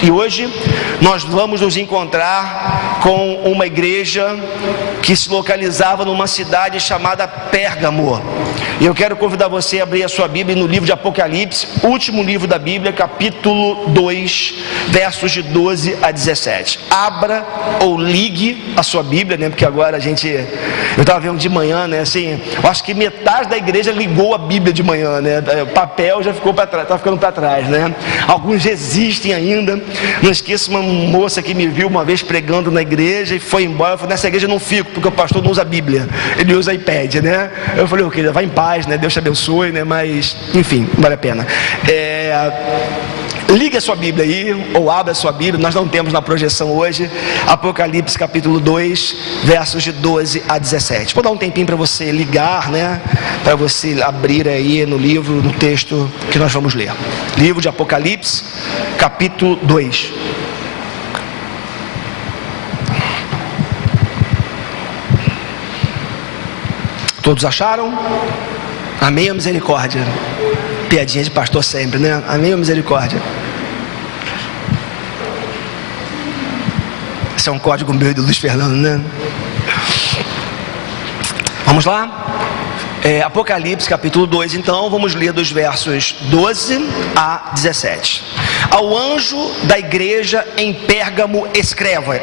E hoje nós vamos nos encontrar com uma igreja que se localizava numa cidade chamada Pérgamo. E eu quero convidar você a abrir a sua Bíblia no livro de Apocalipse, último livro da Bíblia, capítulo 2, versos de 12 a 17. Abra ou ligue a sua Bíblia, né? Porque agora eu estava vendo de manhã, né? Assim, eu acho que metade da igreja ligou a Bíblia de manhã, né? O papel já ficou para trás, está ficando para trás, né? Alguns resistem ainda. Não esqueço uma moça que me viu uma vez pregando na igreja e foi embora. Eu falei, nessa igreja eu não fico, porque o pastor não usa a Bíblia, ele usa iPad, né? Eu falei, querida, vai em paz, né? Deus te abençoe, né? Mas, enfim, vale a pena. Ligue a sua Bíblia aí, ou abra a sua Bíblia. Nós não temos na projeção hoje, Apocalipse capítulo 2, versos de 12 a 17. Vou dar um tempinho para você ligar, né? Para você abrir aí no livro, no texto que nós vamos ler. Livro de Apocalipse, capítulo 2. Todos acharam? Amém ou misericórdia? Piadinha de pastor sempre, né? Amém ou misericórdia? Esse é um código meu e do Luiz Fernando, né? Vamos lá? Apocalipse capítulo 2, então, vamos ler dos versos 12 a 17. Ao anjo da igreja em Pérgamo escreva.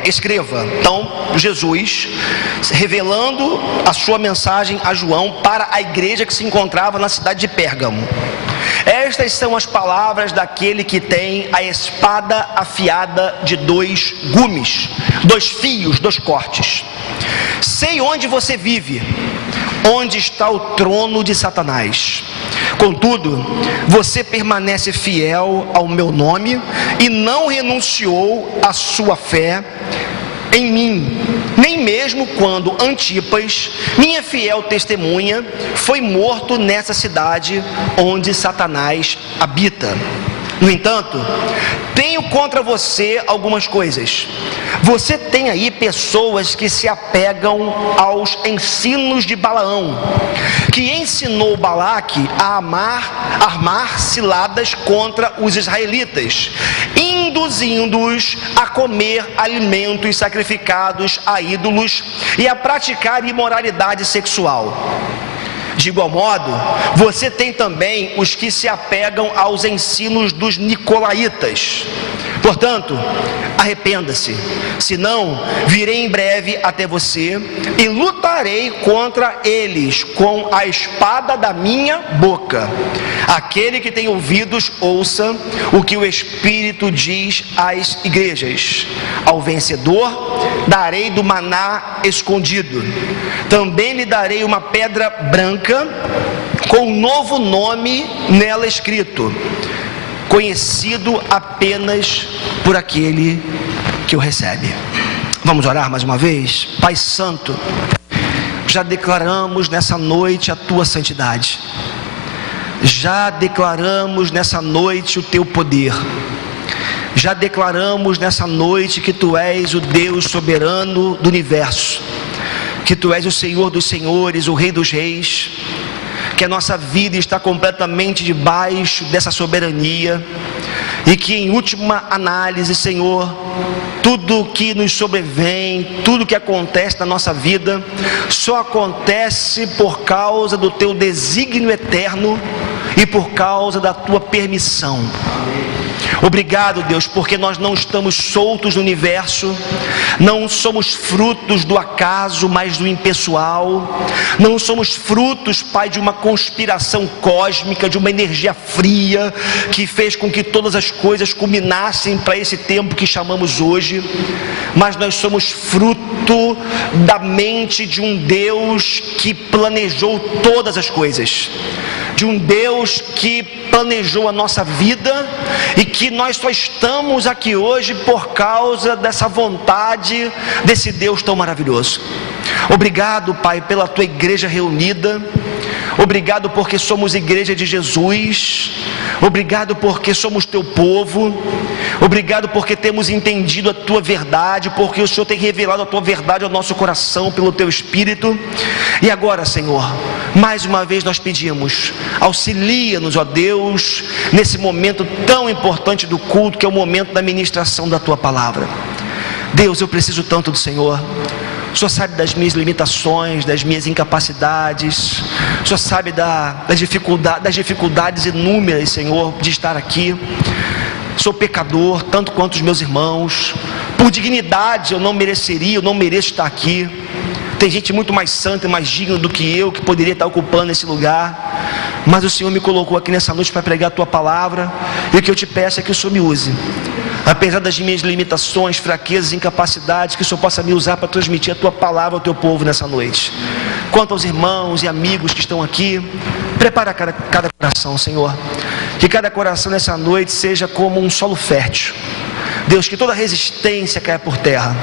Então, Jesus revelando a sua mensagem a João para a igreja que se encontrava na cidade de Pérgamo. Estas são as palavras daquele que tem a espada afiada de 2 gumes, 2 fios, 2 cortes. Sei onde você vive, onde está o trono de Satanás. Contudo, você permanece fiel ao meu nome e não renunciou à sua fé em mim, nem mesmo quando Antipas, minha fiel testemunha, foi morto nessa cidade onde Satanás habita. No entanto, tenho contra você algumas coisas. Você tem aí pessoas que se apegam aos ensinos de Balaão, que ensinou Balaque a armar ciladas contra os israelitas, induzindo-os a comer alimentos sacrificados a ídolos e a praticar imoralidade sexual. De igual modo, você tem também os que se apegam aos ensinos dos nicolaítas. Portanto, arrependa-se, senão virei em breve até você e lutarei contra eles com a espada da minha boca. Aquele que tem ouvidos, ouça o que o Espírito diz às igrejas. Ao vencedor, darei do maná escondido. Também lhe darei uma pedra branca com um novo nome nela escrito, conhecido apenas por aquele que o recebe. Vamos orar mais uma vez? Pai Santo, já declaramos nessa noite a tua santidade, já declaramos nessa noite o teu poder, já declaramos nessa noite que tu és o Deus soberano do universo, que tu és o Senhor dos senhores, o Rei dos reis, que a nossa vida está completamente debaixo dessa soberania e que em última análise, Senhor, tudo que nos sobrevém, tudo que acontece na nossa vida, só acontece por causa do teu desígnio eterno e por causa da tua permissão. Obrigado, Deus, porque nós não estamos soltos no universo, não somos frutos do acaso, mas do impessoal, não somos frutos, Pai, de uma conspiração cósmica, de uma energia fria que fez com que todas as coisas culminassem para esse tempo que chamamos hoje, mas nós somos fruto da mente de um Deus que planejou todas as coisas, de um Deus que planejou a nossa vida e que nós só estamos aqui hoje por causa dessa vontade desse Deus tão maravilhoso. Obrigado, Pai, pela tua igreja reunida. Obrigado porque somos igreja de Jesus. Obrigado porque somos teu povo. Obrigado porque temos entendido a tua verdade, porque o Senhor tem revelado a tua verdade ao nosso coração pelo teu Espírito. E agora, Senhor, mais uma vez nós pedimos, auxilia-nos, ó Deus, nesse momento tão importante do culto, que é o momento da ministração da tua palavra. Deus, eu preciso tanto do Senhor. O Senhor sabe das minhas limitações, das minhas incapacidades. O Senhor sabe das dificuldades inúmeras, Senhor, de estar aqui. Sou pecador, tanto quanto os meus irmãos. Por dignidade eu não mereceria, eu não mereço estar aqui. Tem gente muito mais santa e mais digna do que eu, que poderia estar ocupando esse lugar. Mas o Senhor me colocou aqui nessa noite para pregar a tua palavra. E o que eu te peço é que o Senhor me use. Apesar das minhas limitações, fraquezas e incapacidades, que o Senhor possa me usar para transmitir a tua palavra ao teu povo nessa noite. Quanto aos irmãos e amigos que estão aqui, prepara cada coração, Senhor. Que cada coração nessa noite seja como um solo fértil. Deus, que toda resistência caia por terra.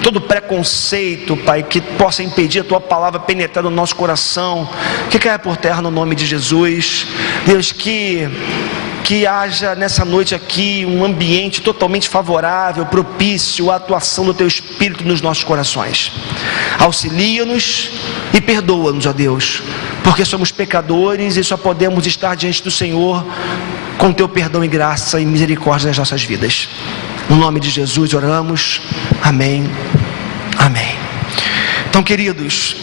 Todo preconceito, Pai, que possa impedir a tua palavra penetrar no nosso coração, que caia por terra no nome de Jesus. Deus, que haja nessa noite aqui um ambiente totalmente favorável, propício à atuação do teu Espírito nos nossos corações. Auxilia-nos e perdoa-nos, ó Deus, porque somos pecadores e só podemos estar diante do Senhor com teu perdão e graça e misericórdia nas nossas vidas. No nome de Jesus oramos. Amém. Amém. Então, queridos,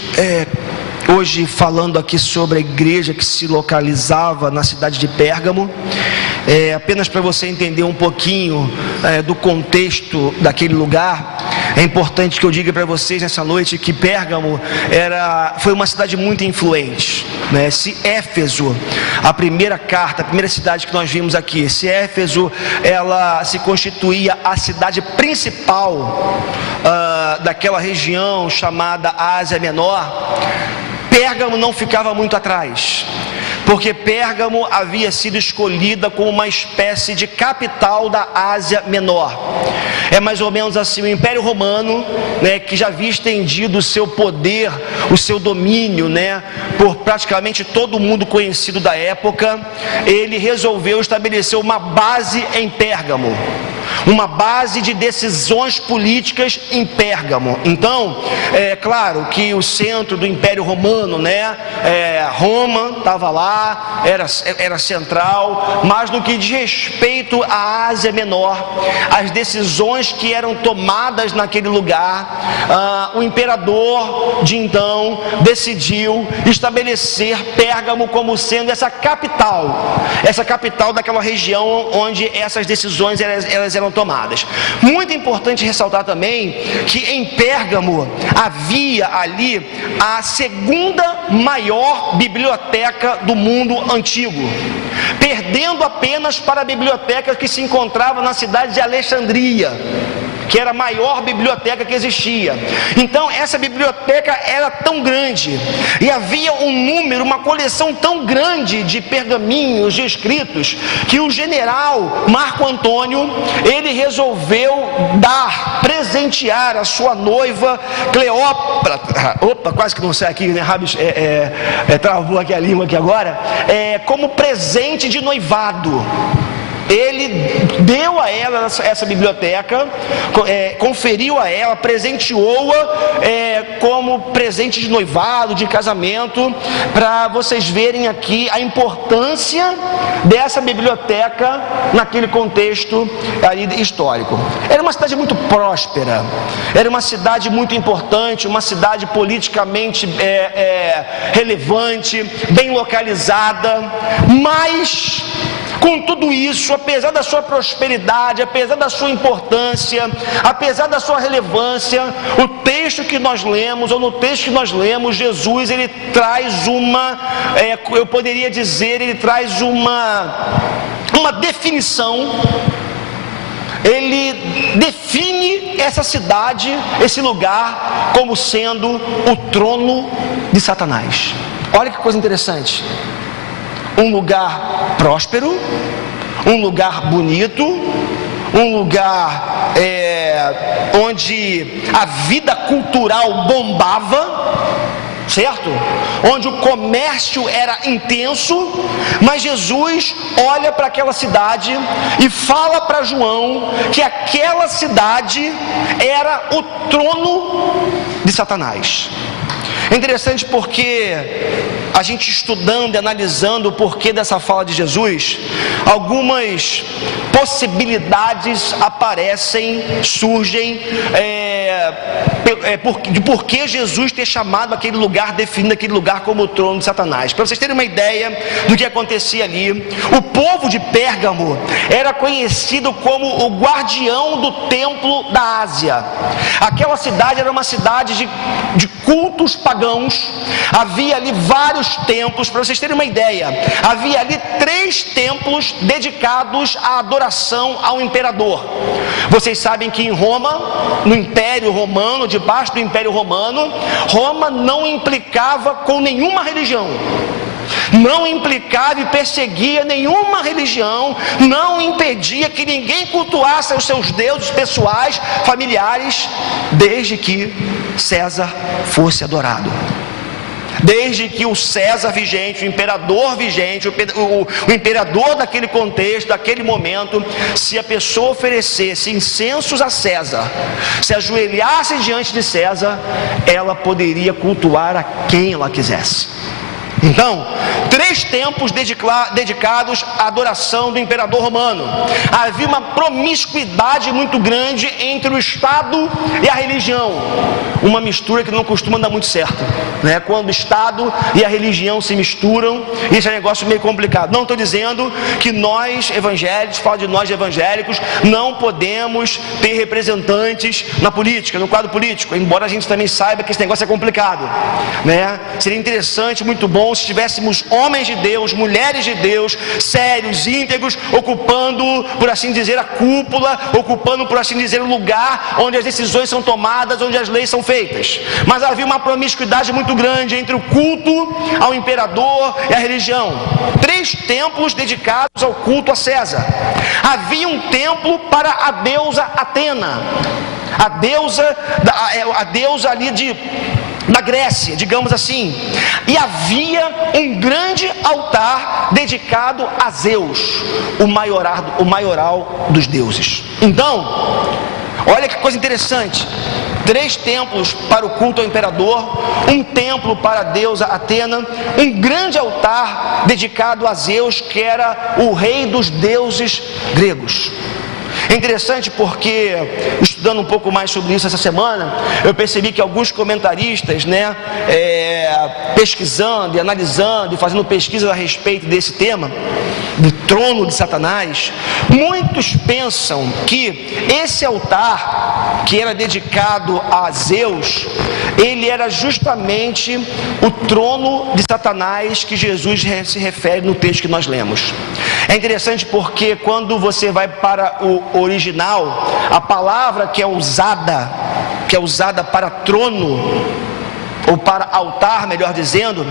hoje falando aqui sobre a igreja que se localizava na cidade de Pérgamo, apenas para você entender um pouquinho do contexto daquele lugar, é importante que eu diga para vocês nessa noite que Pérgamo foi uma cidade muito influente, né? Se Éfeso, a primeira cidade que nós vimos aqui, se Éfeso ela se constituía a cidade principal daquela região chamada Ásia Menor, Pérgamo não ficava muito atrás, porque Pérgamo havia sido escolhida como uma espécie de capital da Ásia Menor. É mais ou menos assim, o Império Romano, né, que já havia estendido o seu poder, o seu domínio, né, por praticamente todo mundo conhecido da época, ele resolveu estabelecer uma base em Pérgamo. Uma base de decisões políticas em Pérgamo. Então, é claro que o centro do Império Romano, né, Roma estava lá, era central, mas no que diz respeito à Ásia Menor, as decisões que eram tomadas naquele lugar, o imperador de então decidiu estabelecer Pérgamo como sendo essa capital daquela região onde essas decisões elas eram tomadas. Muito importante ressaltar também que em Pérgamo havia ali a segunda maior biblioteca do mundo antigo, perdendo apenas para a biblioteca que se encontrava na cidade de Alexandria, que era a maior biblioteca que existia. Então essa biblioteca era tão grande, e havia uma coleção tão grande de pergaminhos, de escritos, que o general Marco Antônio, ele resolveu presentear a sua noiva Cleópatra, quase que não sai aqui, né, Rabis, travou aqui a língua aqui agora, como presente de noivado. Ele deu a ela essa biblioteca, conferiu a ela, presenteou-a como presente de noivado, de casamento, para vocês verem aqui a importância dessa biblioteca naquele contexto ali histórico. Era uma cidade muito próspera, era uma cidade muito importante, uma cidade politicamente relevante, bem localizada, mas com tudo isso, apesar da sua prosperidade, apesar da sua importância, apesar da sua relevância, no texto que nós lemos, Jesus, ele traz eu poderia dizer, ele traz uma definição. Ele define essa cidade, esse lugar, como sendo o trono de Satanás. Olha que coisa interessante. Um lugar próspero, um lugar bonito, um lugar onde a vida cultural bombava, certo? Onde o comércio era intenso, mas Jesus olha para aquela cidade e fala para João que aquela cidade era o trono de Satanás. É interessante porque a gente estudando e analisando o porquê dessa fala de Jesus, algumas possibilidades aparecem, surgem de por que Jesus ter chamado aquele lugar, definido aquele lugar como o trono de Satanás. Para vocês terem uma ideia do que acontecia ali, o povo de Pérgamo era conhecido como o guardião do templo da Ásia. Aquela cidade era uma cidade de cultos pagãos, havia ali vários templos. Para vocês terem uma ideia, havia ali 3 templos dedicados à adoração ao imperador. Vocês sabem que em Roma, no Império Romano, debaixo do Império Romano, Roma não implicava com nenhuma religião, não implicava e perseguia nenhuma religião, não impedia que ninguém cultuasse os seus deuses pessoais, familiares, desde que César fosse adorado. Desde que o César vigente, o imperador vigente, o imperador daquele contexto, daquele momento, se a pessoa oferecesse incensos a César, se ajoelhasse diante de César, ela poderia cultuar a quem ela quisesse. Então, 3 templos dedicados à adoração do imperador romano. Havia uma promiscuidade muito grande entre o Estado e a religião, uma mistura que não costuma dar muito certo, né? Quando o Estado e a religião se misturam, isso é um negócio meio complicado. Não estou dizendo que nós evangélicos, falo de nós evangélicos, não podemos ter representantes na política, no quadro político, embora a gente também saiba que esse negócio é complicado, né? Seria interessante, muito bom, se tivéssemos homens de Deus, mulheres de Deus, sérios, íntegros, ocupando, por assim dizer, a cúpula, ocupando, por assim dizer, o lugar onde as decisões são tomadas, onde as leis são feitas. Mas havia uma promiscuidade muito grande entre o culto ao imperador e a religião. 3 templos dedicados ao culto a César. Havia um templo para a deusa Atena, a deusa ali da Grécia, digamos assim, e havia um grande altar dedicado a Zeus, o maioral dos deuses. Então, olha que coisa interessante, 3 templos para o culto ao imperador, um templo para a deusa Atena, um grande altar dedicado a Zeus, que era o rei dos deuses gregos. É interessante porque, estudando um pouco mais sobre isso essa semana, eu percebi que alguns comentaristas, pesquisando e analisando e fazendo pesquisas a respeito desse tema, do trono de Satanás, muitos pensam que esse altar, que era dedicado a Zeus, ele era justamente o trono de Satanás que Jesus se refere no texto que nós lemos. É interessante porque quando você vai para o original, a palavra que é usada para trono, ou para altar, melhor dizendo,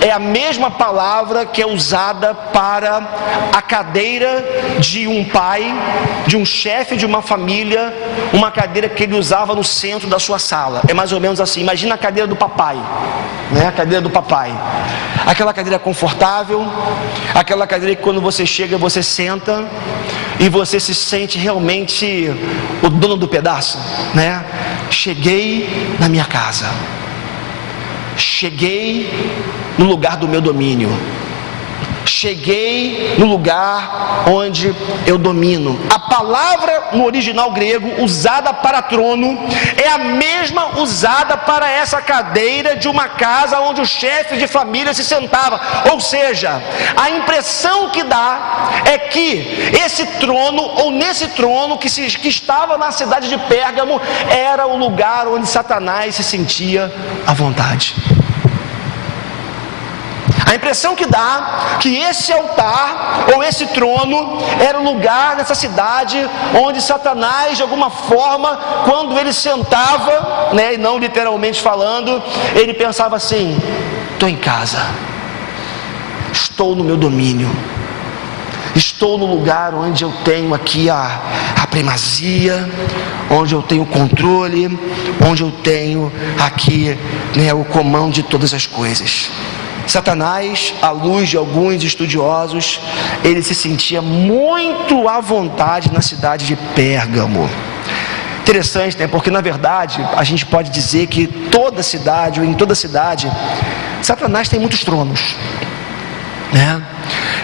é a mesma palavra que é usada para a cadeira de um pai, de um chefe de uma família, uma cadeira que ele usava no centro da sua sala. É mais ou menos assim, imagina a cadeira do papai, né? A cadeira do papai, aquela cadeira confortável, aquela cadeira que quando você chega, você senta e você se sente realmente o dono do pedaço, né? Cheguei na minha casa, cheguei no lugar do meu domínio, cheguei no lugar onde eu domino. A palavra no original grego usada para trono é a mesma usada para essa cadeira de uma casa onde o chefe de família se sentava. Ou seja, a impressão que dá é que esse trono, ou nesse trono que estava na cidade de Pérgamo, era o lugar onde Satanás se sentia à vontade. A impressão que dá que esse altar ou esse trono era o lugar nessa cidade onde Satanás, de alguma forma, quando ele sentava, e não literalmente falando, ele pensava assim: estou em casa, estou no meu domínio, Estou no lugar onde eu tenho aqui a primazia, onde eu tenho o controle, onde eu tenho aqui, né, o comando de todas as coisas. Satanás, à luz de alguns estudiosos, ele se sentia muito à vontade na cidade de Pérgamo. Interessante, né? Porque na verdade a gente pode dizer que toda cidade, ou em toda cidade, Satanás tem muitos tronos, né?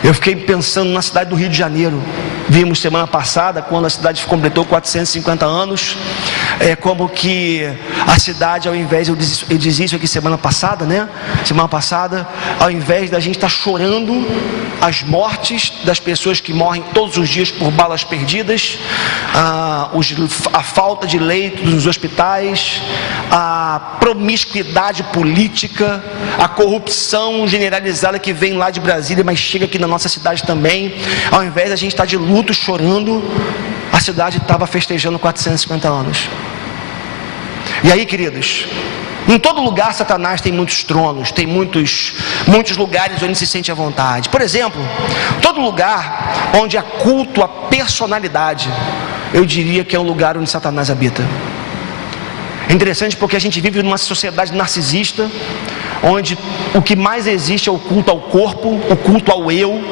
Eu fiquei pensando na cidade do Rio de Janeiro. Vimos semana passada, quando a cidade completou 450 anos, como que a cidade, ao invés, eu disse isso aqui semana passada, né? Semana passada, ao invés da gente estar chorando as mortes das pessoas que morrem todos os dias por balas perdidas, a falta de leitos nos hospitais, a promiscuidade política, a corrupção generalizada que vem lá de Brasília, mas chega aqui na nossa cidade também. Ao invés da gente estar de luto, chorando, a cidade estava festejando 450 anos. E aí, queridos, em todo lugar Satanás tem muitos tronos, tem muitos lugares onde se sente à vontade. Por exemplo, todo lugar onde há culto à personalidade, eu diria que é um lugar onde Satanás habita. É interessante porque a gente vive numa sociedade narcisista, onde o que mais existe é o culto ao corpo, o culto ao eu.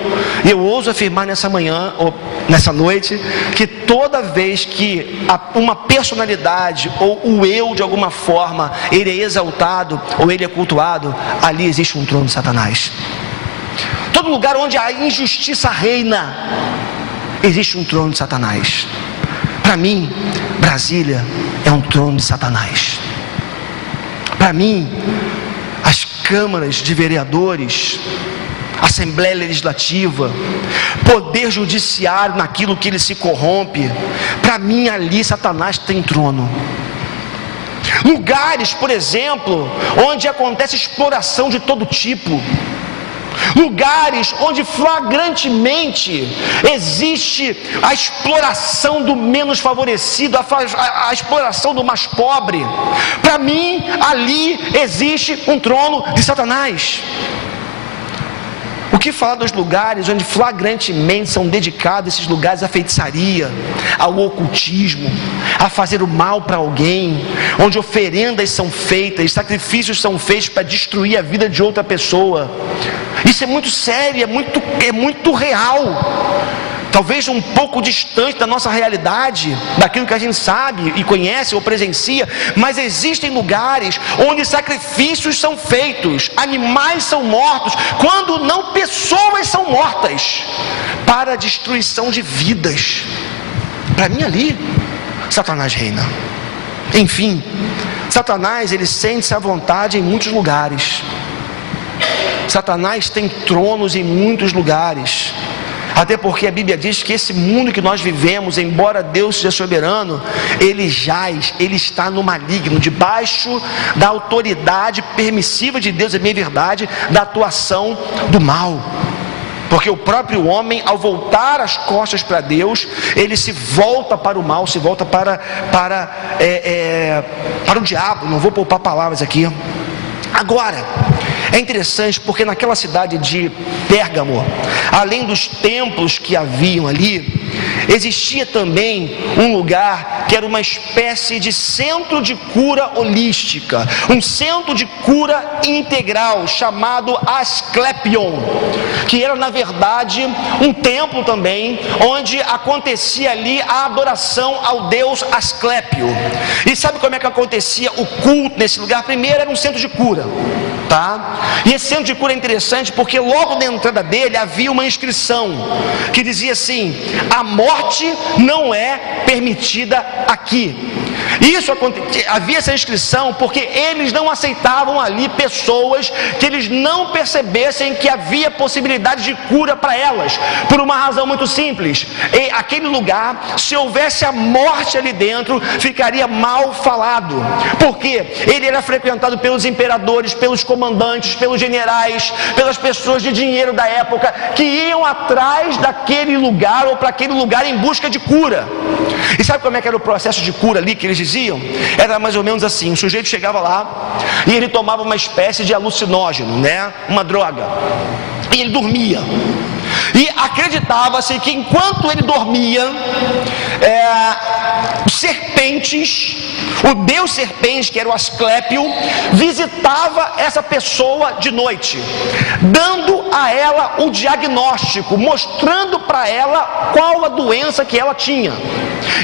E eu ouso afirmar nessa manhã, ou nessa noite, que toda vez que uma personalidade ou o eu de alguma forma, ele é exaltado ou ele é cultuado, ali existe um trono de Satanás. Todo lugar onde a injustiça reina, existe um trono de Satanás. Para mim, Brasília é um trono de Satanás. Para mim, as câmaras de vereadores, Assembleia Legislativa, Poder Judiciário, naquilo que ele se corrompe, para mim ali Satanás tem trono. Lugares, por exemplo, onde acontece exploração de todo tipo, lugares onde flagrantemente existe a exploração do menos favorecido, a exploração do mais pobre, para mim ali existe um trono de Satanás. O que falar dos lugares onde flagrantemente são dedicados esses lugares à feitiçaria, ao ocultismo, a fazer o mal para alguém, onde oferendas são feitas, sacrifícios são feitos para destruir a vida de outra pessoa. Isso é muito sério, é muito real. Talvez um pouco distante da nossa realidade, daquilo que a gente sabe e conhece ou presencia, mas existem lugares onde sacrifícios são feitos, animais são mortos, quando não pessoas são mortas, para a destruição de vidas. Para mim ali, Satanás reina. Enfim, Satanás, ele sente-se à vontade em muitos lugares. Satanás tem tronos em muitos lugares. Até porque a Bíblia diz que esse mundo que nós vivemos, embora Deus seja soberano, ele jaz, ele está no maligno, debaixo da autoridade permissiva de Deus, é bem verdade, da atuação do mal. Porque o próprio homem, ao voltar as costas para Deus, ele se volta para o mal, se volta para o diabo. Não vou poupar palavras aqui. Agora, é interessante porque naquela cidade de Pérgamo, além dos templos que haviam ali, existia também um lugar que era uma espécie de centro de cura holística, um centro de cura integral chamado Asclepion, que era na verdade um templo também, onde acontecia ali a adoração ao deus Asclépio. E sabe como é que acontecia o culto nesse lugar? Primeiro era um centro de cura, tá? E esse centro de cura é interessante porque logo na entrada dele havia uma inscrição que dizia assim: a morte não é permitida aqui. Isso havia essa inscrição porque eles não aceitavam ali pessoas que eles não percebessem que havia possibilidade de cura para elas, por uma razão muito simples: e aquele lugar, se houvesse a morte ali dentro, ficaria mal falado, porque ele era frequentado pelos imperadores, pelos comandantes, pelos generais, pelas pessoas de dinheiro da época, que iam atrás daquele lugar ou para aquele lugar em busca de cura. E sabe como é que era o processo de cura ali que eles diziam? Era mais ou menos assim: o sujeito chegava lá e ele tomava uma espécie de alucinógeno, né? Uma droga, e ele dormia. E acreditava-se que enquanto ele dormia, serpentes, o deus serpente, que era o Asclépio, visitava essa pessoa de noite, dando a ela um diagnóstico, mostrando para ela qual a doença que ela tinha.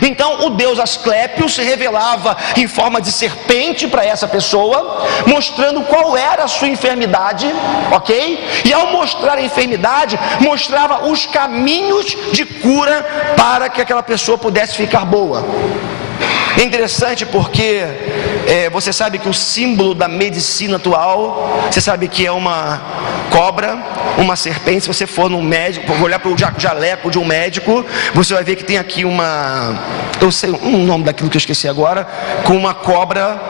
Então o deus Asclépio se revelava em forma de serpente para essa pessoa, mostrando qual era a sua enfermidade, ok? E ao mostrar a enfermidade, mostrava os caminhos de cura para que aquela pessoa pudesse ficar boa. É interessante porque você sabe que o símbolo da medicina atual, você sabe que é uma cobra, uma serpente. Se você for num médico, olhar para o jaleco de um médico, você vai ver que tem aqui eu sei o nome daquilo que eu esqueci agora, com uma cobra,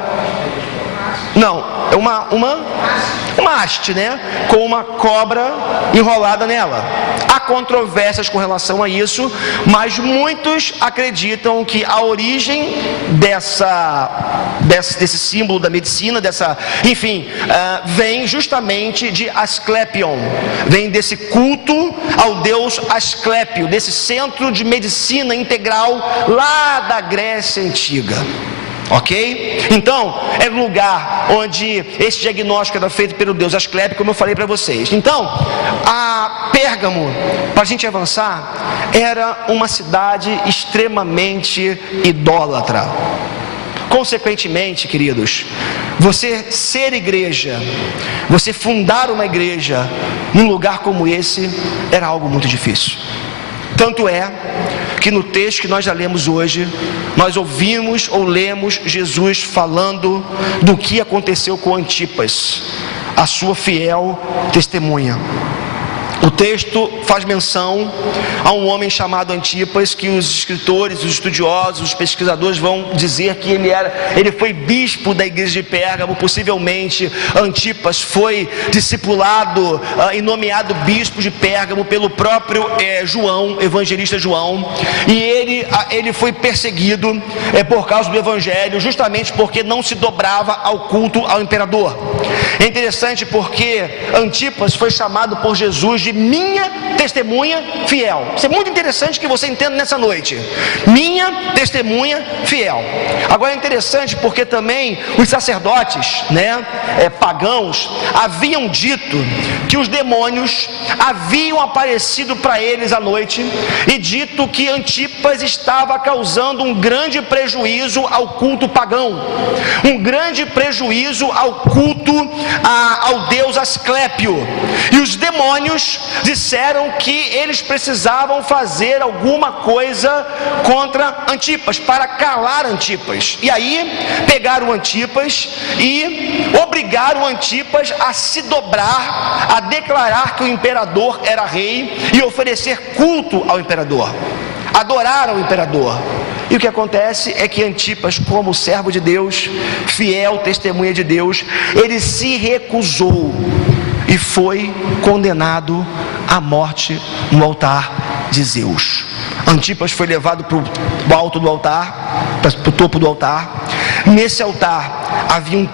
não, é uma haste, né? Com uma cobra enrolada nela. Há controvérsias com relação a isso, mas muitos acreditam que a origem desse símbolo da medicina, vem justamente de Asclepion, vem desse culto ao deus Asclépio, desse centro de medicina integral lá da Grécia Antiga. Ok? Então, era um lugar onde esse diagnóstico era feito pelo deus Asclépio, como eu falei para vocês. Então, a Pérgamo, para a gente avançar, era uma cidade extremamente idólatra. Consequentemente, queridos, você ser igreja, você fundar uma igreja num lugar como esse, era algo muito difícil. Tanto é que no texto que nós já lemos hoje, nós ouvimos ou lemos Jesus falando do que aconteceu com Antipas, a sua fiel testemunha. O texto faz menção a um homem chamado Antipas, que os escritores, os estudiosos, os pesquisadores vão dizer que ele foi bispo da igreja de Pérgamo. Possivelmente Antipas foi discipulado e nomeado bispo de Pérgamo pelo próprio João, evangelista João, e ele foi perseguido por causa do evangelho, justamente porque não se dobrava ao culto ao imperador. É interessante porque Antipas foi chamado por Jesus de minha testemunha fiel. Isso é muito interessante que você entenda nessa noite. Minha testemunha fiel. Agora é interessante porque também os sacerdotes, pagãos, haviam dito que os demônios haviam aparecido para eles à noite e dito que Antipas estava causando um grande prejuízo ao culto pagão, um grande prejuízo ao culto ao deus Asclépio. E os demônios disseram que eles precisavam fazer alguma coisa contra Antipas, para calar Antipas. E aí pegaram Antipas e obrigaram Antipas a se dobrar, a declarar que o imperador era rei e oferecer culto ao imperador, adorar ao imperador. E o que acontece é que Antipas, como servo de Deus, fiel testemunha de Deus, ele se recusou e foi condenado à morte no altar de Zeus. Antipas foi levado para o alto do altar, para o topo do altar. Nesse altar havia um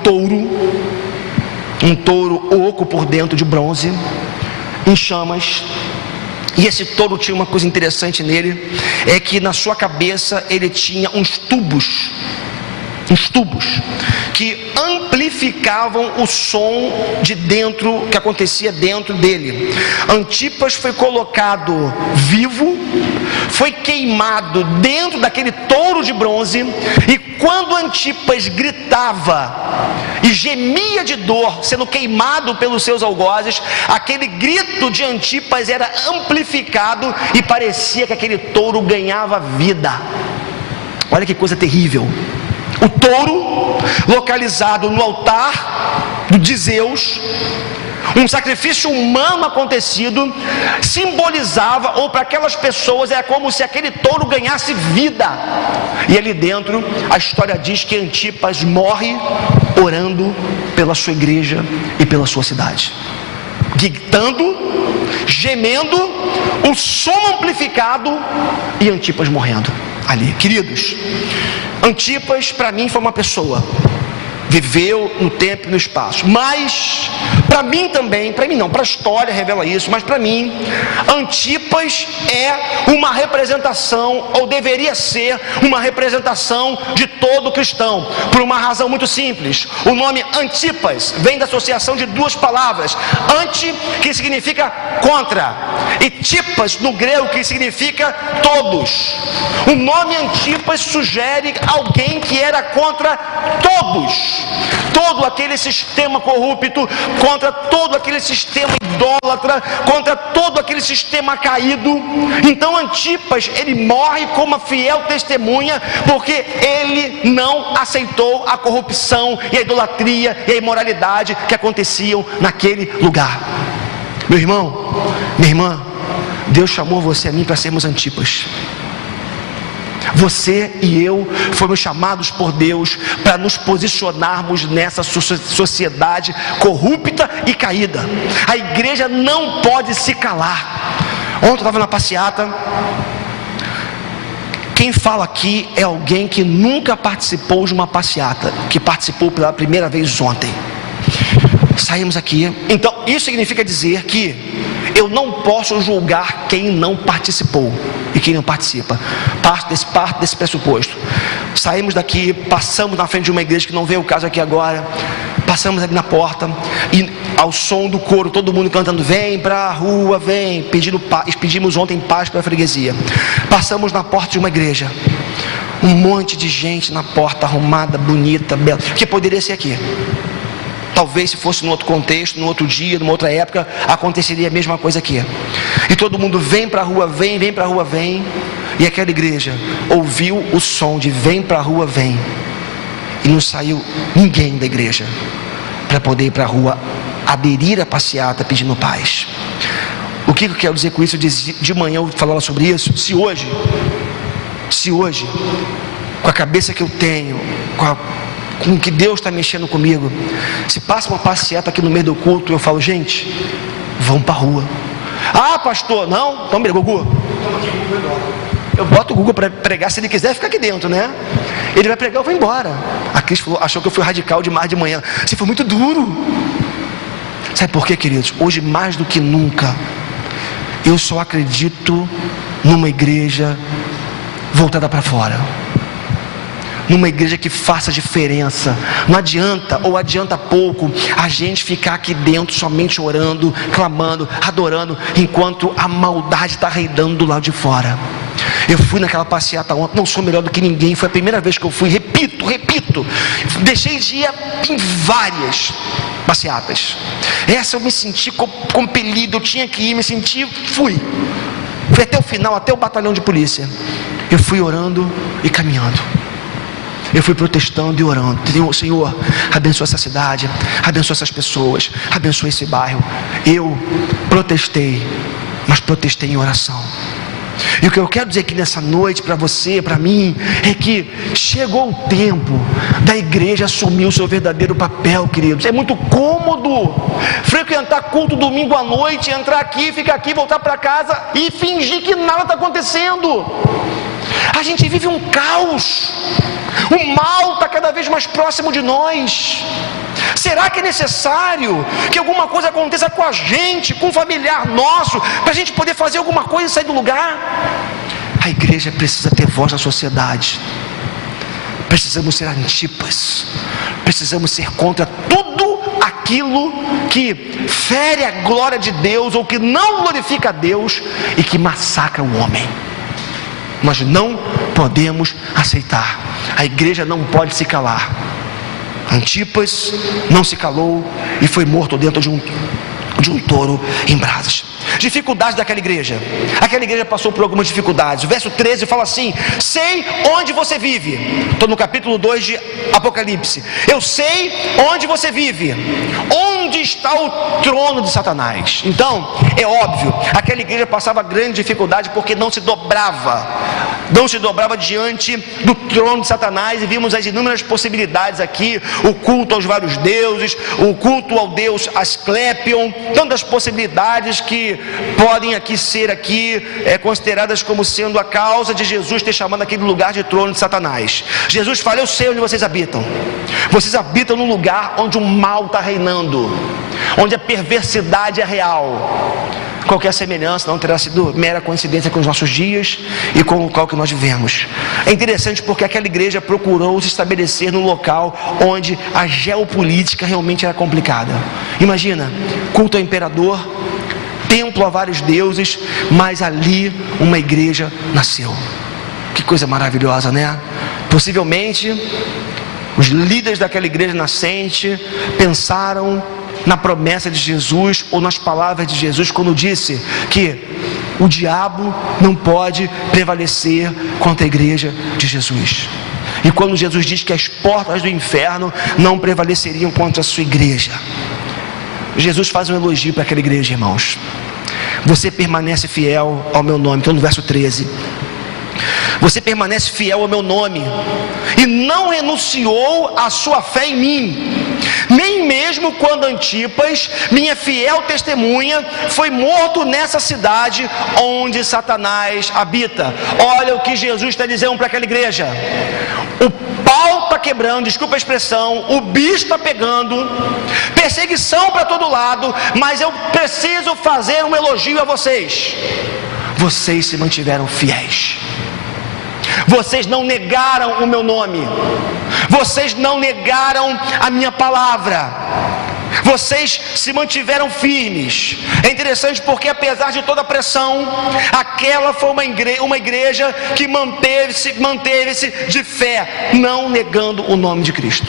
touro oco por dentro, de bronze, em chamas. E esse touro tinha uma coisa interessante nele, é que na sua cabeça ele tinha uns tubos que amplificavam o som de dentro, que acontecia dentro dele. Antipas foi colocado vivo, foi queimado dentro daquele touro de bronze, e quando Antipas gritava e gemia de dor, sendo queimado pelos seus algozes, aquele grito de Antipas era amplificado e parecia que aquele touro ganhava vida. Olha que coisa terrível. O touro, localizado no altar de Zeus, um sacrifício humano acontecido, simbolizava, ou para aquelas pessoas era como se aquele touro ganhasse vida. E ali dentro a história diz que Antipas morre orando pela sua igreja e pela sua cidade, gritando, gemendo, o som amplificado, e Antipas morrendo ali. Queridos, Antipas para mim foi uma pessoa, viveu no tempo e no espaço, mas para Para mim também, para mim não, para a história revela isso, mas para mim, Antipas é uma representação, ou deveria ser uma representação de todo cristão, por uma razão muito simples. O nome Antipas vem da associação de duas palavras: anti, que significa contra, e tipas no grego, que significa todos. O nome Antipas sugere alguém que era contra todos, todo aquele sistema corrupto, contra todo aquele sistema idólatra, contra todo aquele sistema caído. Então Antipas, ele morre como uma fiel testemunha, porque ele não aceitou a corrupção e a idolatria e a imoralidade que aconteciam naquele lugar. Meu irmão, minha irmã, Deus chamou você e a mim para sermos Antipas. Você e eu fomos chamados por Deus para nos posicionarmos nessa sociedade corrupta e caída. A igreja não pode se calar. Ontem eu estava na passeata. Quem fala aqui é alguém que nunca participou de uma passeata, que participou pela primeira vez ontem. Saímos aqui. Então isso significa dizer que eu não posso julgar quem não participou e quem não participa. Parte desse pressuposto. Saímos daqui, passamos na frente de uma igreja, que não vem o caso aqui agora. Passamos ali na porta e ao som do coro, todo mundo cantando: vem pra rua, vem. Pedimos ontem paz para a freguesia. Passamos na porta de uma igreja. Um monte de gente na porta, arrumada, bonita, bela, que poderia ser aqui. Talvez se fosse num outro contexto, num outro dia, numa outra época, aconteceria a mesma coisa aqui. E todo mundo: vem para a rua, vem, vem para a rua, vem. E aquela igreja ouviu o som de vem para a rua, vem. E não saiu ninguém da igreja para poder ir para a rua, aderir à passeata pedindo paz. O que eu quero dizer com isso? De manhã eu falava sobre isso. Se hoje, com a cabeça que eu tenho, com o que Deus está mexendo comigo, se passa uma passeata aqui no meio do culto, eu falo: gente, vamos para a rua. Ah, pastor, não? Então, Gugu, eu boto o Google para pregar. Se ele quiser ficar aqui dentro, né? Ele vai pregar, eu vou embora. A Cris achou que eu fui radical demais de manhã. Você foi muito duro. Sabe por quê, queridos? Hoje mais do que nunca, eu só acredito numa igreja voltada para fora, numa igreja que faça diferença. Não adianta, ou adianta pouco, a gente ficar aqui dentro somente orando, clamando, adorando, enquanto a maldade está reinando do lado de fora. Eu fui naquela passeata ontem, não sou melhor do que ninguém, foi a primeira vez que eu fui, repito, deixei de ir em várias passeatas. Essa eu me senti compelido, eu tinha que ir, fui até o final, até o batalhão de polícia. Eu fui orando e caminhando. Eu fui protestando e orando: Senhor, abençoa essa cidade, abençoa essas pessoas, abençoa esse bairro. Eu protestei, mas protestei em oração. E o que eu quero dizer aqui nessa noite para você, para mim, é que chegou o tempo da igreja assumir o seu verdadeiro papel, queridos. É muito cômodo frequentar culto domingo à noite, entrar aqui, ficar aqui, voltar para casa e fingir que nada está acontecendo. A gente vive um caos. O mal está cada vez mais próximo de nós. Será que é necessário que alguma coisa aconteça com a gente, com um familiar nosso, para a gente poder fazer alguma coisa e sair do lugar? A igreja precisa ter voz na sociedade. Precisamos ser Antipas. Precisamos ser contra tudo aquilo que fere a glória de Deus, ou que não glorifica a Deus e que massacra o homem. Nós não podemos aceitar. A igreja não pode se calar. Antipas não se calou e foi morto dentro de um touro em brasas. Dificuldades daquela igreja. Aquela igreja passou por algumas dificuldades. O verso 13 fala assim: sei onde você vive. Estou no capítulo 2 de Apocalipse. Eu sei onde você vive. Onde está o trono de Satanás? Então, é óbvio, aquela igreja passava grande dificuldade porque não se dobrava não se dobrava diante do trono de Satanás, e vimos as inúmeras possibilidades aqui, o culto aos vários deuses, o culto ao deus Asclepion, tantas possibilidades que podem aqui ser consideradas como sendo a causa de Jesus ter chamado aquele lugar de trono de Satanás. Jesus fala: eu sei onde vocês habitam num lugar onde o mal está reinando, onde a perversidade é real. Qualquer semelhança não terá sido mera coincidência com os nossos dias e com o local que nós vivemos. É interessante porque aquela igreja procurou se estabelecer num local onde a geopolítica realmente era complicada. Imagina, culto ao imperador, templo a vários deuses, mas ali uma igreja nasceu. Que coisa maravilhosa, né? Possivelmente os líderes daquela igreja nascente pensaram na promessa de Jesus, ou nas palavras de Jesus, quando disse que o diabo não pode prevalecer contra a igreja de Jesus. E quando Jesus diz que as portas do inferno não prevaleceriam contra a sua igreja, Jesus faz um elogio para aquela igreja, irmãos. Você permanece fiel ao meu nome. Então no verso 13, você permanece fiel ao meu nome e não renunciou à sua fé em mim, nem mesmo quando Antipas, minha fiel testemunha, foi morto nessa cidade onde Satanás habita. Olha o que Jesus está dizendo para aquela igreja: o pau está quebrando, desculpa a expressão, o bicho está pegando, perseguição para todo lado, mas eu preciso fazer um elogio a vocês. Vocês se mantiveram fiéis. Vocês não negaram o meu nome, vocês não negaram a minha palavra, vocês se mantiveram firmes. É interessante porque apesar de toda a pressão, aquela foi uma igreja que manteve-se de fé, não negando o nome de Cristo.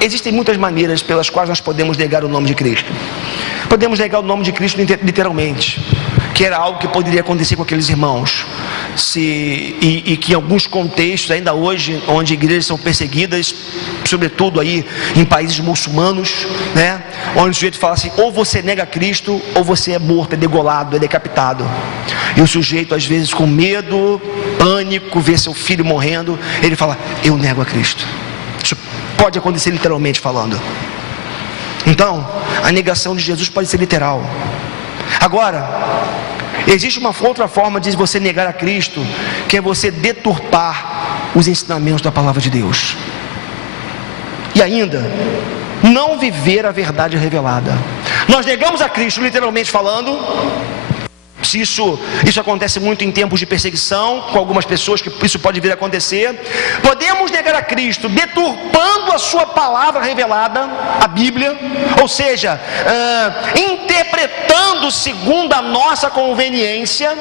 Existem muitas maneiras pelas quais nós podemos negar o nome de Cristo. Podemos negar o nome de Cristo literalmente, que era algo que poderia acontecer com aqueles irmãos, e que em alguns contextos, ainda hoje, onde igrejas são perseguidas, sobretudo aí em países muçulmanos, né, onde o sujeito fala assim: ou você nega Cristo, ou você é morto, é degolado, é decapitado. E o sujeito, às vezes com medo, pânico, vê seu filho morrendo, ele fala: eu nego a Cristo. Isso pode acontecer literalmente falando. Então, a negação de Jesus pode ser literal. Agora, existe uma outra forma de você negar a Cristo, que é você deturpar os ensinamentos da palavra de Deus, e ainda não viver a verdade revelada. Nós negamos a Cristo, literalmente falando. Isso acontece muito em tempos de perseguição, com algumas pessoas, que isso pode vir a acontecer. Podemos negar a Cristo deturpando a sua palavra revelada, a Bíblia, ou seja, interpretando segundo a nossa conveniência.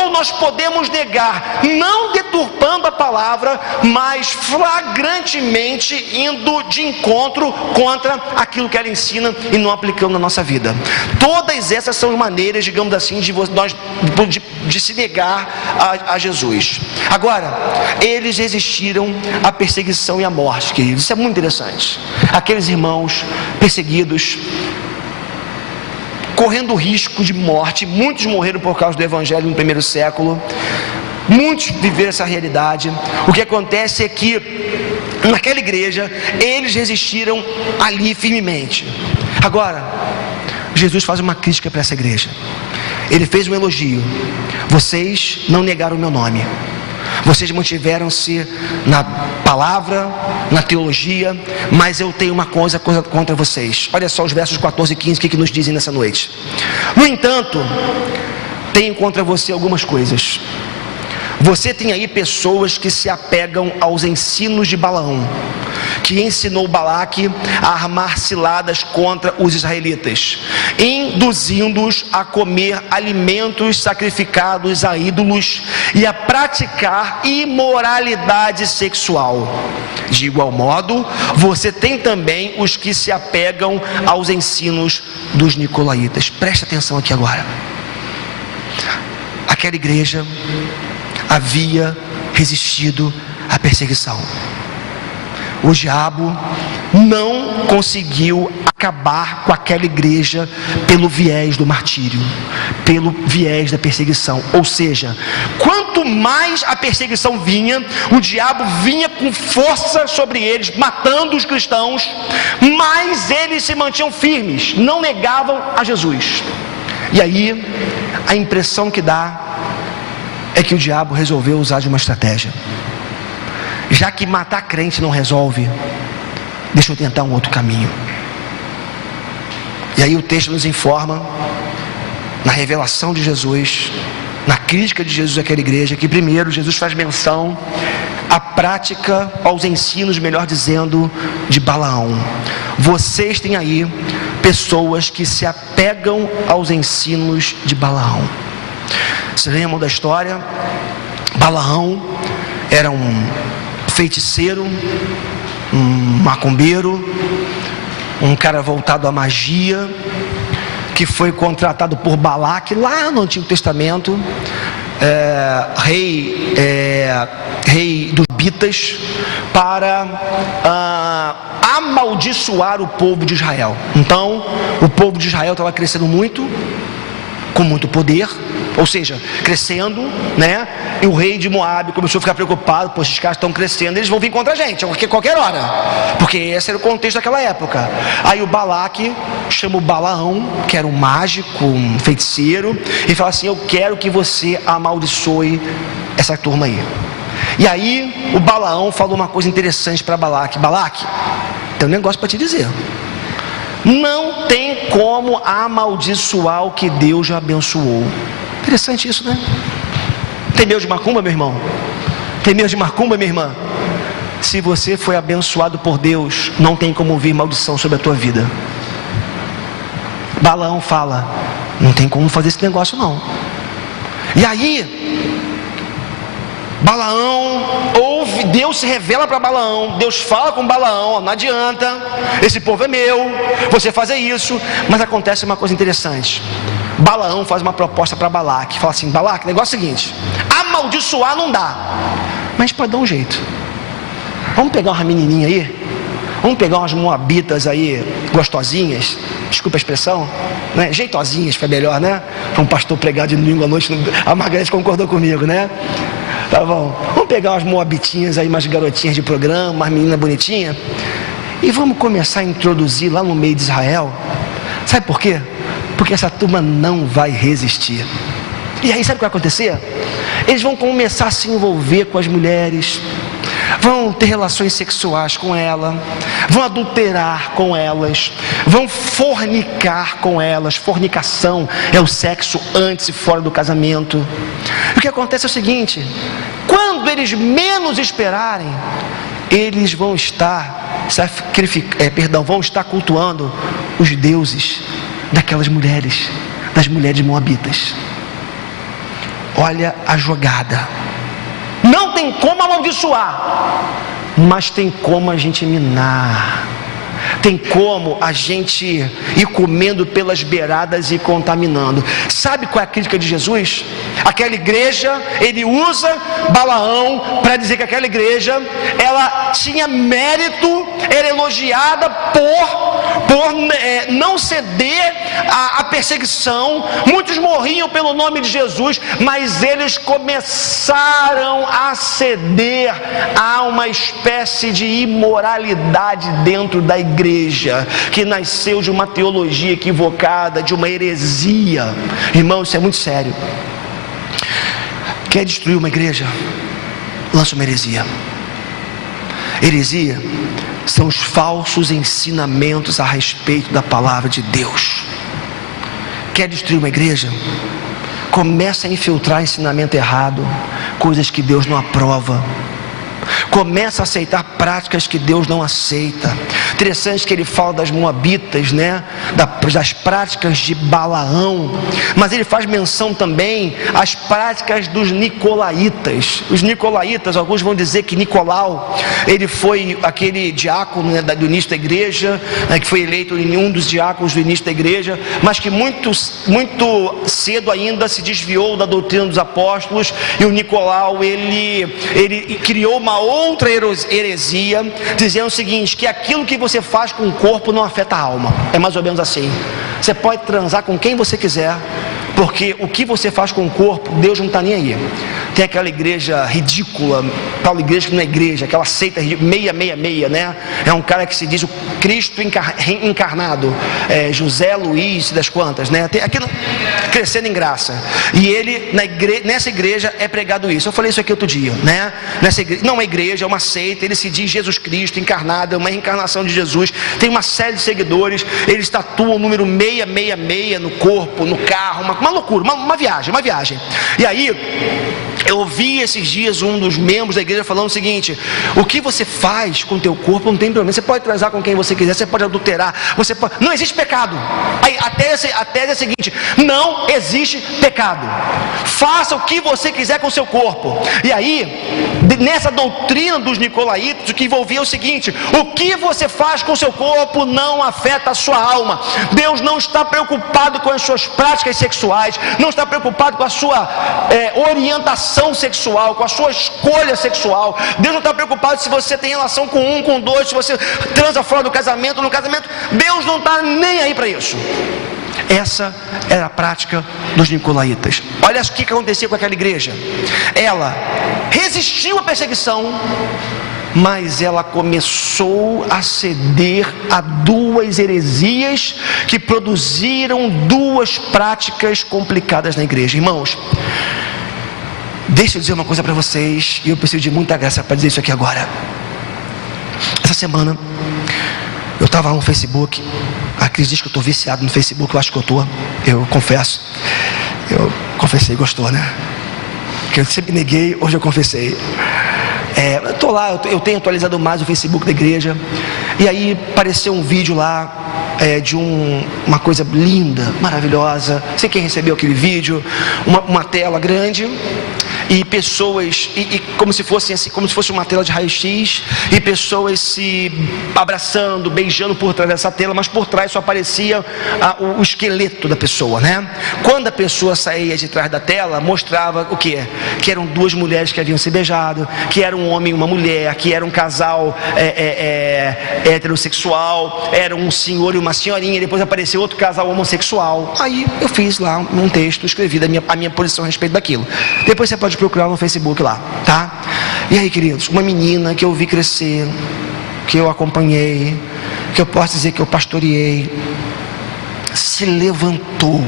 Ou nós podemos negar não deturpando a palavra, mas flagrantemente indo de encontro contra aquilo que ela ensina e não aplicando na nossa vida. Todas essas são maneiras, digamos assim, de se negar a Jesus. Agora, eles resistiram à perseguição e à morte, queridos. Isso é muito interessante. Aqueles irmãos perseguidos, correndo risco de morte, muitos morreram por causa do Evangelho no primeiro século, muitos viveram essa realidade. O que acontece é que naquela igreja eles resistiram ali firmemente. Agora, Jesus faz uma crítica para essa igreja. Ele fez um elogio: vocês não negaram o meu nome, vocês mantiveram-se na palavra, na teologia, mas eu tenho uma coisa contra vocês. Olha só os versos 14 e 15, o que nos dizem nessa noite. No entanto, tenho contra você algumas coisas. Você tem aí pessoas que se apegam aos ensinos de Balaão, que ensinou Balaque a armar ciladas contra os israelitas, induzindo-os a comer alimentos sacrificados a ídolos e a praticar imoralidade sexual. De igual modo, você tem também os que se apegam aos ensinos dos nicolaítas. Presta atenção aqui agora. Aquela igreja havia resistido à perseguição. O diabo não conseguiu acabar com aquela igreja pelo viés do martírio, pelo viés da perseguição. Ou seja, quanto quanto mais a perseguição vinha, o diabo vinha com força sobre eles, matando os cristãos, mais eles se mantinham firmes, não negavam a Jesus. E aí, a impressão que dá é que o diabo resolveu usar de uma estratégia. Já que matar crente não resolve, deixa eu tentar um outro caminho. E aí o texto nos informa, na revelação de Jesus, na crítica de Jesus àquela igreja, que primeiro Jesus faz menção à prática, aos ensinos, melhor dizendo, de Balaão. Vocês têm aí pessoas que se apegam aos ensinos de Balaão. Se lembram da história? Balaão era um feiticeiro, um macumbeiro, um cara voltado à magia, que foi contratado por Balaque lá no Antigo Testamento, rei dos Bitas, para amaldiçoar o povo de Israel. Então o povo de Israel estava crescendo muito, com muito poder, ou seja, crescendo, né? E o rei de Moabe começou a ficar preocupado: poxa, esses caras estão crescendo, eles vão vir contra a gente a qualquer hora, porque esse era o contexto daquela época. Aí o Balaque chama o Balaão, que era um mágico, um feiticeiro, e fala assim: eu quero que você amaldiçoe essa turma aí. E aí o Balaão falou uma coisa interessante para Balaque: Balaque, tem um negócio para te dizer. Não tem como amaldiçoar o que Deus já abençoou. Interessante isso, né? Tem medo de macumba, meu irmão? Tem medo de macumba, minha irmã? Se você foi abençoado por Deus, não tem como vir maldição sobre a tua vida. Balaão fala: não tem como fazer esse negócio não. E aí Balaão ouve, Deus se revela para Balaão, Deus fala com Balaão: não adianta, esse povo é meu, você fazer isso. Mas acontece uma coisa interessante. Balaão faz uma proposta para Balaque, fala assim: Balaque, o negócio é o seguinte, amaldiçoar não dá, mas pode dar um jeito. Vamos pegar uma menininha aí, vamos pegar umas moabitas aí, gostosinhas, desculpa a expressão, né? Jeitosinhas, fica melhor, né? Um pastor pregar de domingo à noite, a Margarete concordou comigo, né? Tá bom, vamos pegar umas moabitinhas aí, umas garotinhas de programa, umas meninas bonitinhas, e vamos começar a introduzir lá no meio de Israel. Sabe por quê? Porque essa turma não vai resistir. E aí sabe o que vai acontecer? Eles vão começar a se envolver com as mulheres, vão ter relações sexuais com ela, vão adulterar com elas, vão fornicar com elas. Fornicação é o sexo antes e fora do casamento. E o que acontece é o seguinte: quando eles menos esperarem, eles vão estar vão estar cultuando os deuses daquelas mulheres, das mulheres moabitas. Olha a jogada. Não tem como amaldiçoar, mas tem como a gente minar. Tem como a gente ir comendo pelas beiradas e contaminando. Sabe qual é a crítica de Jesus? Aquela igreja, ele usa Balaão para dizer que aquela igreja, ela tinha mérito, era elogiada por não ceder à perseguição. Muitos morriam pelo nome de Jesus, mas eles começaram a ceder a uma espécie de imoralidade dentro da igreja, que nasceu de uma teologia equivocada, de uma heresia. Irmão, isso é muito sério. Quer destruir uma igreja? Lança uma heresia. Heresia são os falsos ensinamentos a respeito da palavra de Deus. Quer destruir uma igreja? Começa a infiltrar ensinamento errado, coisas que Deus não aprova. Começa a aceitar práticas que Deus não aceita. Interessante que ele fala das moabitas, né? Das práticas de Balaão, mas ele faz menção também às práticas dos nicolaítas. Os nicolaítas, alguns vão dizer que Nicolau, ele foi aquele diácono, né, do início da igreja, né, que foi eleito em um dos diáconos do início da igreja, mas que muito cedo ainda se desviou da doutrina dos apóstolos. E o Nicolau, ele criou uma outra heresia, dizendo o seguinte: que aquilo que você faz com o corpo não afeta a alma. É mais ou menos assim. Você pode transar com quem você quiser, porque o que você faz com o corpo, Deus não está nem aí. tem aquela igreja ridícula, tal igreja que não é igreja, aquela seita ridícula, 666, né? É um cara que se diz o Cristo encarnado, José Luiz das quantas, né? Tem aquilo, crescendo em graça. E ele, nessa igreja é pregado isso. Eu falei isso aqui outro dia, né? Nessa igreja, não é igreja, é uma seita. Ele se diz Jesus Cristo encarnado, é uma reencarnação de Jesus. Tem uma série de seguidores. Eles tatuam o número 666 no corpo, no carro, uma loucura, uma viagem. E aí eu ouvi esses dias um dos membros da igreja falando o seguinte: o que você faz com o teu corpo não tem problema. Você pode transar com quem você quiser, você pode adulterar, não existe pecado. Aí a tese é a seguinte: não existe pecado. Faça o que você quiser com o seu corpo. E aí, nessa doutrina dos nicolaítas, o que envolvia é o seguinte: o que você faz com o seu corpo não afeta a sua alma. Deus não está preocupado com as suas práticas sexuais, não está preocupado com a sua orientação sexual, com a sua escolha sexual. Deus não está preocupado se você tem relação com um, com dois, se você transa fora do casamento, no casamento. Deus não está nem aí para isso. Essa era a prática dos nicolaítas. Olha o que acontecia com aquela igreja. Ela resistiu à perseguição, mas ela começou a ceder a duas heresias que produziram duas práticas complicadas na igreja. Irmãos, deixa eu dizer uma coisa para vocês, e eu preciso de muita graça para dizer isso aqui agora. Essa semana eu estava no Facebook. A Cris diz que eu estou viciado no Facebook. Eu acho que eu estou, eu confesso. Eu confessei, gostou, né? Que eu sempre neguei, hoje eu confessei. Eu estou lá, eu tenho atualizado mais o Facebook da igreja. E aí apareceu um vídeo lá de uma coisa linda, maravilhosa. Não sei quem recebeu aquele vídeo. Uma tela grande e pessoas, como se fosse assim, como se fosse uma tela de raio-x, e pessoas se abraçando, beijando por trás dessa tela, mas por trás só aparecia o esqueleto da pessoa, né? Quando a pessoa saía de trás da tela, mostrava o quê? Que eram duas mulheres que haviam se beijado, que era um homem e uma mulher, que era um casal heterossexual, era um senhor e uma senhorinha, depois apareceu outro casal homossexual. Aí eu fiz lá um texto, escrevi a minha posição a respeito daquilo. Depois você pode procurar no Facebook lá, tá? E aí, queridos, uma menina que eu vi crescer, que eu acompanhei, que eu posso dizer que eu pastoreei, se levantou.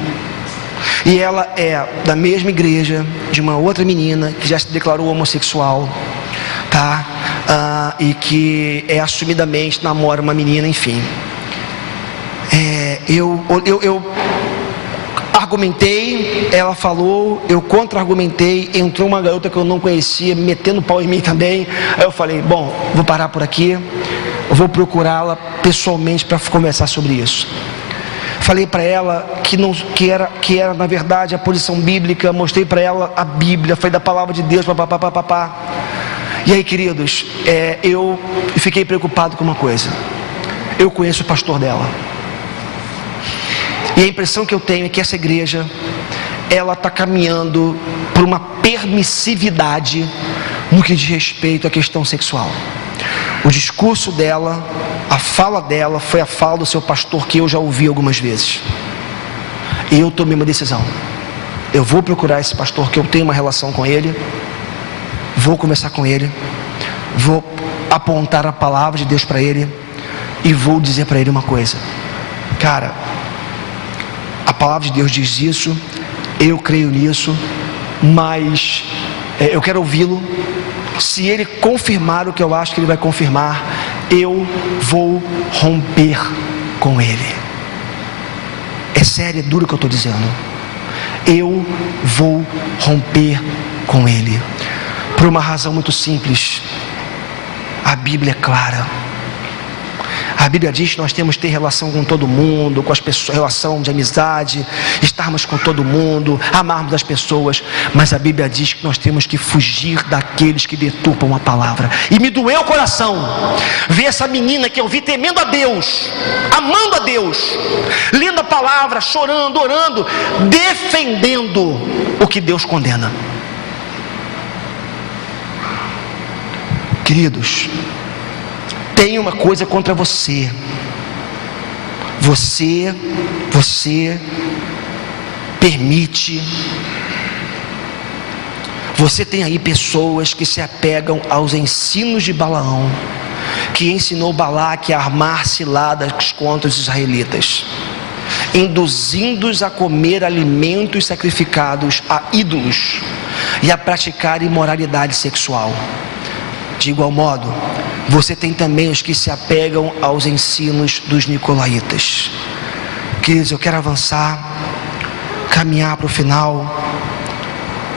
E ela é da mesma igreja de uma outra menina que já se declarou homossexual, tá? E que assumidamente namora uma menina, enfim. Eu argumentei, ela falou, eu contra-argumentei, entrou uma garota que eu não conhecia, metendo pau em mim também. Aí eu falei, bom, vou parar por aqui, eu vou procurá-la pessoalmente para conversar sobre isso. Falei para ela que era na verdade a posição bíblica, mostrei para ela a Bíblia, foi da palavra de Deus, papapá. E aí, queridos, eu fiquei preocupado com uma coisa. Eu conheço o pastor dela. E a impressão que eu tenho é que essa igreja, ela está caminhando por uma permissividade no que diz respeito à questão sexual. O discurso dela, a fala dela, foi a fala do seu pastor que eu já ouvi algumas vezes. E eu tomei uma decisão. Eu vou procurar esse pastor, que eu tenho uma relação com ele, vou conversar com ele, vou apontar a palavra de Deus para ele e vou dizer para ele uma coisa. Cara, a palavra de Deus diz isso, eu creio nisso, mas eu quero ouvi-lo. Se ele confirmar o que eu acho que ele vai confirmar, eu vou romper com ele. É sério, é duro o que eu estou dizendo. Eu vou romper com ele. Por uma razão muito simples. A Bíblia é clara. A Bíblia diz que nós temos que ter relação com todo mundo, com as pessoas, relação de amizade, estarmos com todo mundo, amarmos as pessoas. Mas a Bíblia diz que nós temos que fugir daqueles que deturpam a palavra. E me doeu o coração ver essa menina que eu vi temendo a Deus, amando a Deus, lendo a palavra, chorando, orando, defendendo o que Deus condena. Queridos, tem uma coisa contra você. Você permite, Você tem aí pessoas que se apegam aos ensinos de Balaão, que ensinou Balaque a armar ciladas contra os israelitas, induzindo-os a comer alimentos sacrificados a ídolos e a praticar imoralidade sexual. De igual modo, você tem também os que se apegam aos ensinos dos nicolaítas. Queridos, eu quero avançar, caminhar para o final.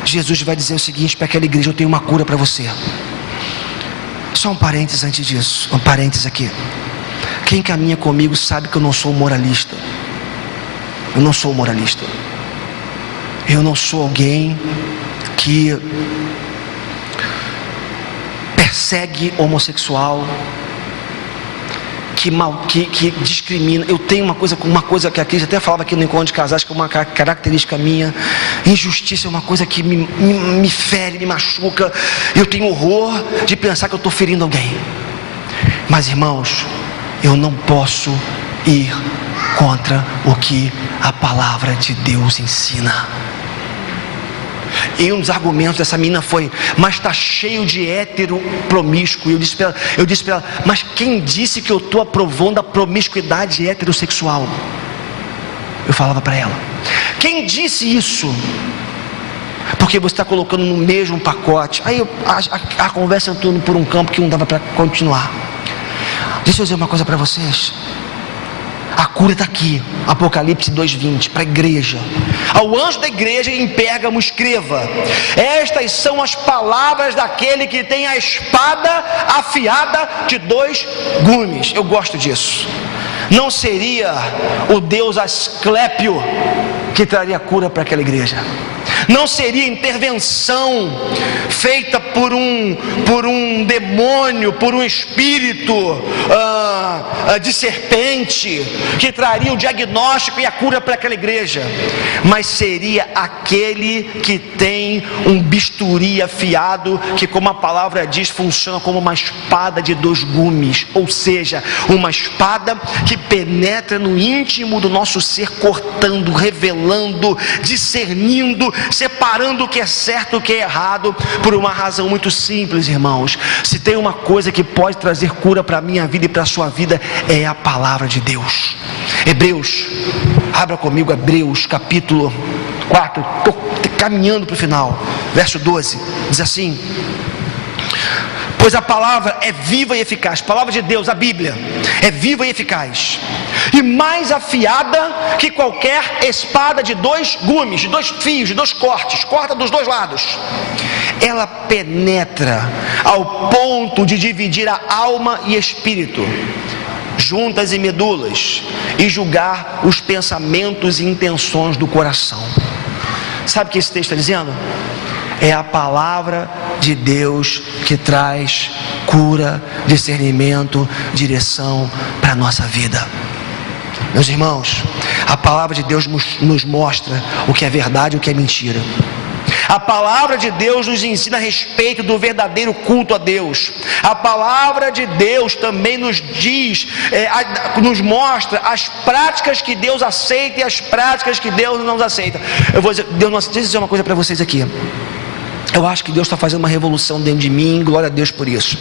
Jesus vai dizer o seguinte para aquela igreja: eu tenho uma cura para você. Só um parênteses antes disso, um parênteses aqui. Quem caminha comigo sabe que eu não sou moralista. Eu não sou moralista. Eu não sou alguém que persegue homossexual, que discrimina. Eu tenho uma coisa que a Cris até falava aqui no encontro de casais, que é uma característica minha. Injustiça é uma coisa que me fere, me machuca. Eu tenho horror de pensar que eu estou ferindo alguém. Mas, irmãos, eu não posso ir contra o que a palavra de Deus ensina. E um dos argumentos dessa menina foi: mas está cheio de hétero promíscuo. E eu disse para ela: mas quem disse que eu estou aprovando a promiscuidade heterossexual? Eu falava para ela: quem disse isso? Porque você está colocando no mesmo pacote. Aí a conversa entrou por um campo que não dava para continuar. Deixa eu dizer uma coisa para vocês. A cura está aqui, Apocalipse 2:20, para a igreja. Ao anjo da igreja em Pérgamo escreva: estas são as palavras daquele que tem a espada afiada de 2 gumes. Eu gosto disso. Não seria o Deus Asclépio que traria cura para aquela igreja. Não seria intervenção feita por um demônio, por um espírito de serpente que traria o diagnóstico e a cura para aquela igreja, mas seria aquele que tem um bisturi afiado, que, como a palavra diz, funciona como uma espada de 2 gumes, ou seja, uma espada que penetra no íntimo do nosso ser, cortando, revelando, discernindo, separando o que é certo e o que é errado, por uma razão muito simples, irmãos. Se tem uma coisa que pode trazer cura para a minha vida e para a sua vida, é a palavra de Deus. Hebreus, abra comigo Hebreus capítulo 4, estou caminhando para o final, verso 12, diz assim: pois a palavra é viva e eficaz. A palavra de Deus, a Bíblia, é viva e eficaz, e mais afiada que qualquer espada de 2 gumes, de 2 fios, de 2 cortes, corta dos 2 lados. Ela penetra ao ponto de dividir a alma e espírito, juntas e medulas, e julgar os pensamentos e intenções do coração. Sabe o que esse texto está dizendo? É a palavra de Deus que traz cura, discernimento, direção para a nossa vida. Meus irmãos, a palavra de Deus nos mostra o que é verdade e o que é mentira. A palavra de Deus nos ensina a respeito do verdadeiro culto a Deus. A palavra de Deus também nos diz, nos mostra as práticas que Deus aceita e as práticas que Deus não aceita. Eu vou dizer uma coisa para vocês aqui. Eu acho que Deus está fazendo uma revolução dentro de mim, glória a Deus por isso.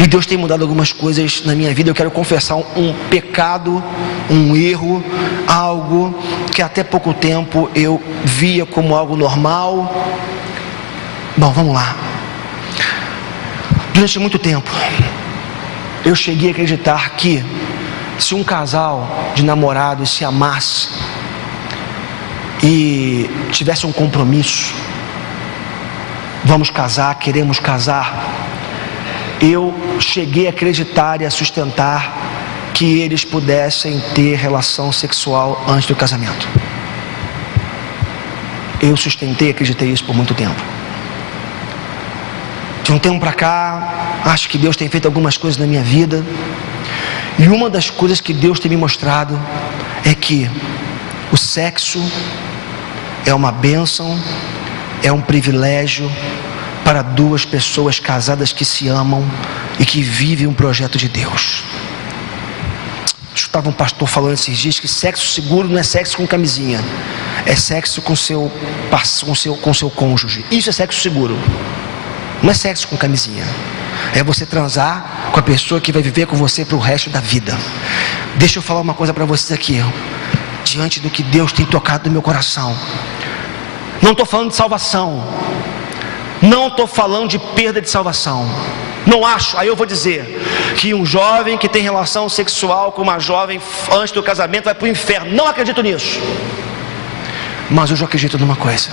E Deus tem mudado algumas coisas na minha vida. Eu quero confessar um pecado, um erro, algo que até pouco tempo eu via como algo normal. Bom, vamos lá. Durante muito tempo, eu cheguei a acreditar que se um casal de namorados se amasse e tivesse um compromisso, vamos casar, queremos casar, eu cheguei a acreditar e a sustentar que eles pudessem ter relação sexual antes do casamento. Eu sustentei e acreditei isso por muito tempo. De um tempo para cá, acho que Deus tem feito algumas coisas na minha vida, e uma das coisas que Deus tem me mostrado é que o sexo é uma bênção, é um privilégio para 2 pessoas casadas que se amam e que vivem um projeto de Deus. escutava um pastor falando esses dias que sexo seguro não é sexo com camisinha, é sexo com seu cônjuge. Isso é sexo seguro, não é sexo com camisinha. É você transar com a pessoa que vai viver com você para o resto da vida. Deixa eu falar uma coisa para vocês aqui, diante do que Deus tem tocado no meu coração. Não estou falando de salvação, não estou falando de perda de salvação. Não acho, aí eu vou dizer que um jovem que tem relação sexual com uma jovem antes do casamento vai para o inferno. Não acredito nisso. Mas eu já acredito numa coisa: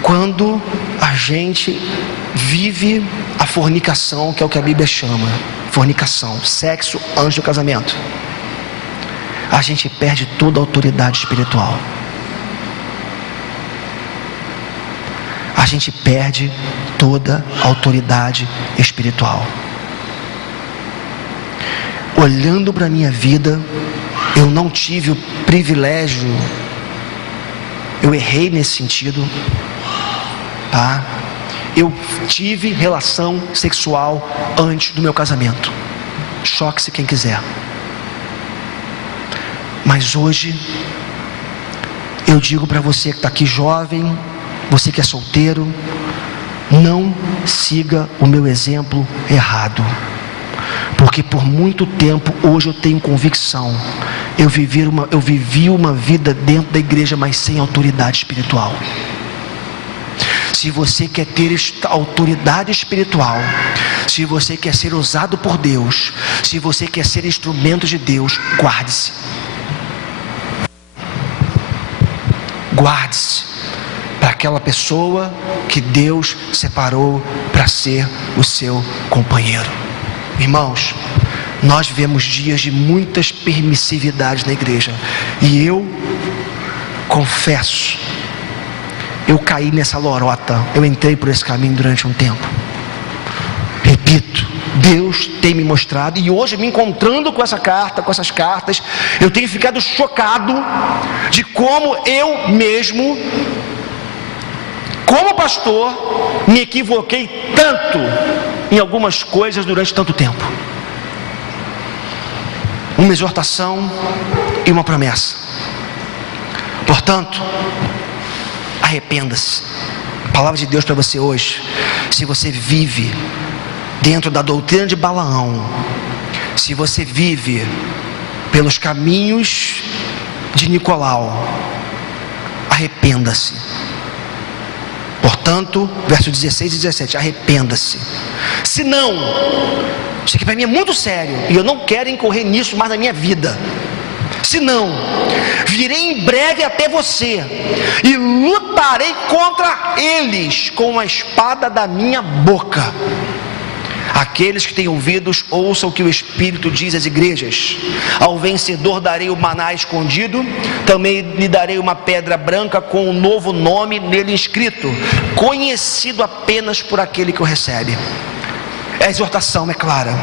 quando a gente vive a fornicação, que é o que a Bíblia chama, fornicação, sexo antes do casamento, a gente perde toda a autoridade espiritual. A gente perde toda a autoridade espiritual. Olhando para a minha vida, eu não tive o privilégio, eu errei nesse sentido, tá? Eu tive relação sexual antes do meu casamento. Choque-se quem quiser. Mas hoje, eu digo para você que está aqui jovem, você que é solteiro, não siga o meu exemplo errado. Porque por muito tempo, hoje eu tenho convicção, eu vivi uma vida dentro da igreja, mas sem autoridade espiritual. Se você quer ter autoridade espiritual, se você quer ser usado por Deus, se você quer ser instrumento de Deus, guarde-se. Guarde-se para aquela pessoa que Deus separou para ser o seu companheiro. Irmãos, nós vivemos dias de muitas permissividades na igreja, e eu confesso, eu caí nessa lorota, eu entrei por esse caminho durante um tempo. Repito, Deus tem me mostrado, e hoje me encontrando com essa carta, com essas cartas, eu tenho ficado chocado de como eu mesmo, como pastor, me equivoquei tanto em algumas coisas durante tanto tempo. Uma exortação e uma promessa. Portanto, arrependa-se. A palavra de Deus para você hoje: se você vive dentro da doutrina de Balaão, se você vive pelos caminhos de Nicolau, arrependa-se. Portanto, versos 16 e 17, arrependa-se. Se não, isso aqui para mim é muito sério, e eu não quero incorrer nisso mais na minha vida. Se não, virei em breve até você, e lutarei contra eles com a espada da minha boca. Aqueles que têm ouvidos, ouçam o que o Espírito diz às igrejas. Ao vencedor darei o maná escondido, também lhe darei uma pedra branca com um novo nome nele inscrito, conhecido apenas por aquele que o recebe. A exortação é clara: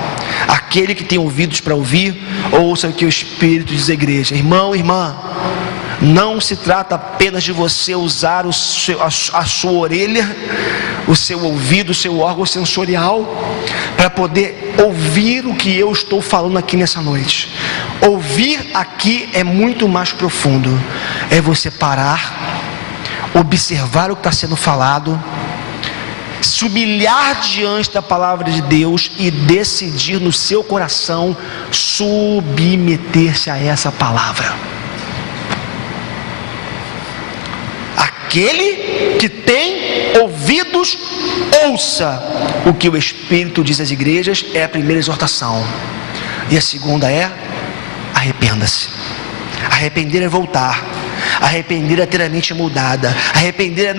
aquele que tem ouvidos para ouvir, ouça o que o Espírito diz à igreja. Irmão, irmã, não se trata apenas de você usar a sua orelha, o seu ouvido, o seu órgão sensorial, para poder ouvir o que eu estou falando aqui nessa noite. Ouvir aqui é muito mais profundo. É você parar, observar o que está sendo falado, se humilhar diante da palavra de Deus e decidir no seu coração submeter-se a essa palavra. Aquele que tem ouvidos, ouça o que o Espírito diz às igrejas, é a primeira exortação. E a segunda é: arrependa-se. Arrepender é voltar. Arrepender é ter a mente mudada. Arrepender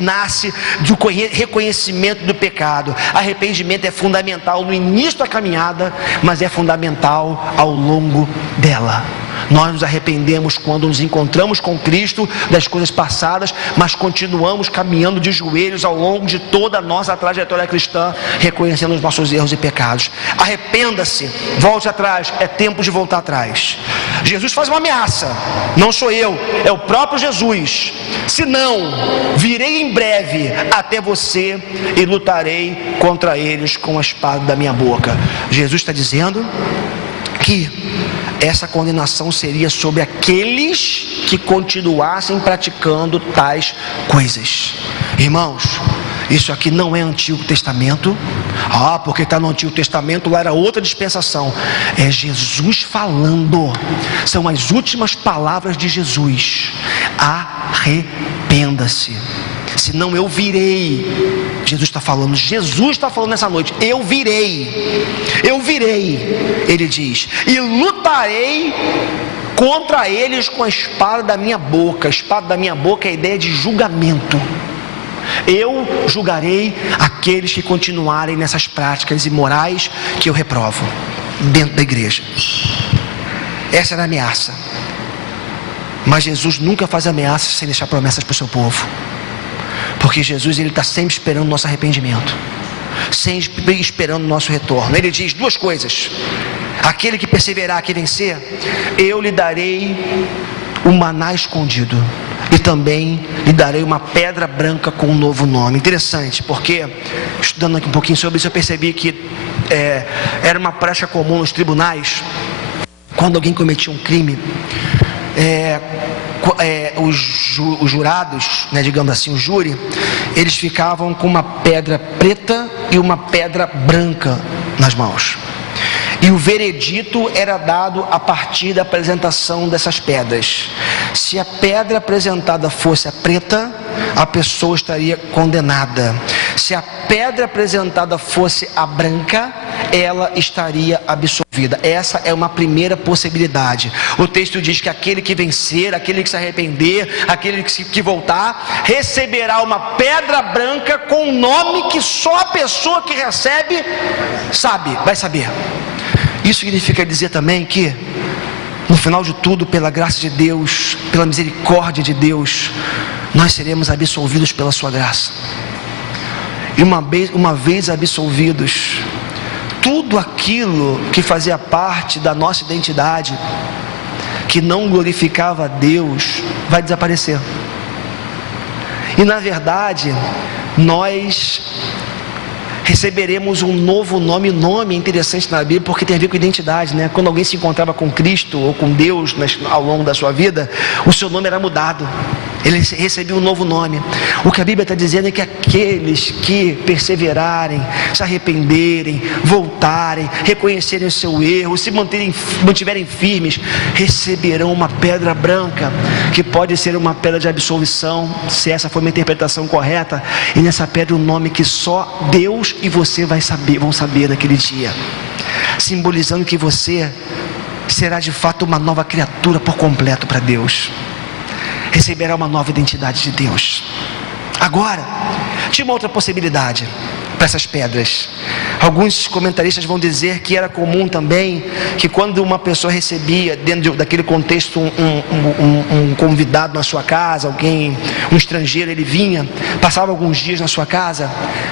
nasce do reconhecimento do pecado. Arrependimento é fundamental no início da caminhada, mas é fundamental ao longo dela. Nós nos arrependemos quando nos encontramos com Cristo das coisas passadas, mas continuamos caminhando de joelhos ao longo de toda a nossa trajetória cristã, reconhecendo os nossos erros e pecados. Arrependa-se, volte atrás, é tempo de voltar atrás. Jesus faz uma ameaça, não sou eu, é o próprio Jesus: se não, virei em breve até você e lutarei contra eles com a espada da minha boca. Jesus está dizendo que essa condenação seria sobre aqueles que continuassem praticando tais coisas. Irmãos, isso aqui não é Antigo Testamento. Porque está no Antigo Testamento, lá era outra dispensação. É Jesus falando. São as últimas palavras de Jesus. Arrependa-se, senão eu virei. Jesus está falando nessa noite. Eu virei, ele diz, e lutarei contra eles com a espada da minha boca. A espada da minha boca é a ideia de julgamento. Eu julgarei aqueles que continuarem nessas práticas imorais que eu reprovo dentro da igreja. Essa era a ameaça. Mas Jesus nunca faz ameaças sem deixar promessas para o seu povo, porque Jesus, ele está sempre esperando o nosso arrependimento, sempre esperando o nosso retorno. Ele diz duas coisas: aquele que perseverar, que vencer, eu lhe darei o maná escondido, e também lhe darei uma pedra branca com um novo nome. Interessante, porque estudando aqui um pouquinho sobre isso, eu percebi que era uma prática comum nos tribunais. Quando alguém cometia um crime, os jurados, digamos assim, o júri, eles ficavam com uma pedra preta e uma pedra branca nas mãos, e o veredito era dado a partir da apresentação dessas pedras. Se a pedra apresentada fosse a preta, a pessoa estaria condenada. Se a pedra apresentada fosse a branca, ela estaria absolvida. Essa é uma primeira possibilidade. O texto diz que aquele que vencer, aquele que se arrepender, aquele que voltar, receberá uma pedra branca com um nome que só a pessoa que recebe vai saber. Isso significa dizer também que, no final de tudo, pela graça de Deus, pela misericórdia de Deus, nós seremos absolvidos pela sua graça. E uma vez absolvidos, tudo aquilo que fazia parte da nossa identidade, que não glorificava a Deus, vai desaparecer. E na verdade, nós receberemos um novo nome. Nome é interessante na Bíblia porque tem a ver com identidade, Quando alguém se encontrava com Cristo ou com Deus ao longo da sua vida, o seu nome era mudado. Ele recebeu um novo nome. O que a Bíblia está dizendo é que aqueles que perseverarem, se arrependerem, voltarem, reconhecerem o seu erro, se mantiverem firmes, receberão uma pedra branca, que pode ser uma pedra de absolvição, se essa for uma interpretação correta. E nessa pedra, um nome que só Deus e você vão saber naquele dia, simbolizando que você será de fato uma nova criatura por completo para Deus. Receberá uma nova identidade de Deus. Agora, tinha uma outra possibilidade para essas pedras. Alguns comentaristas vão dizer que era comum também que quando uma pessoa recebia, dentro daquele contexto, um convidado na sua casa, um estrangeiro, ele vinha, passava alguns dias na sua casa,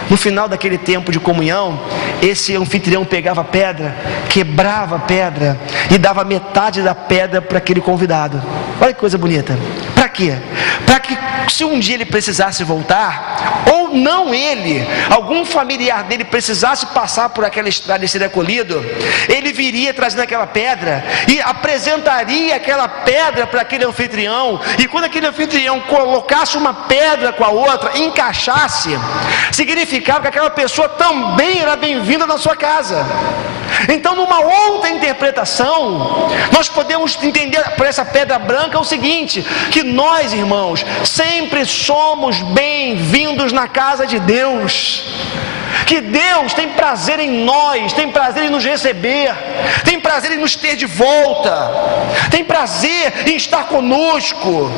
no final daquele tempo de comunhão, esse anfitrião pegava a pedra, quebrava a pedra e dava metade da pedra para aquele convidado. Olha que coisa bonita. Para quê? Para que, se um dia ele precisasse voltar, ou não ele, algum familiar dele precisasse passar por aquela estrada e ser acolhido, ele viria trazendo aquela pedra e apresentaria aquela pedra para aquele anfitrião. E quando aquele anfitrião colocasse uma pedra com a outra, encaixasse, significava que aquela pessoa também era bem-vinda na sua casa. Então, numa outra interpretação, nós podemos entender por essa pedra branca o seguinte: que nós, irmãos, sempre somos bem-vindos na casa de Deus. Que Deus tem prazer em nós, tem prazer em nos receber, tem prazer em nos ter de volta, tem prazer em estar conosco.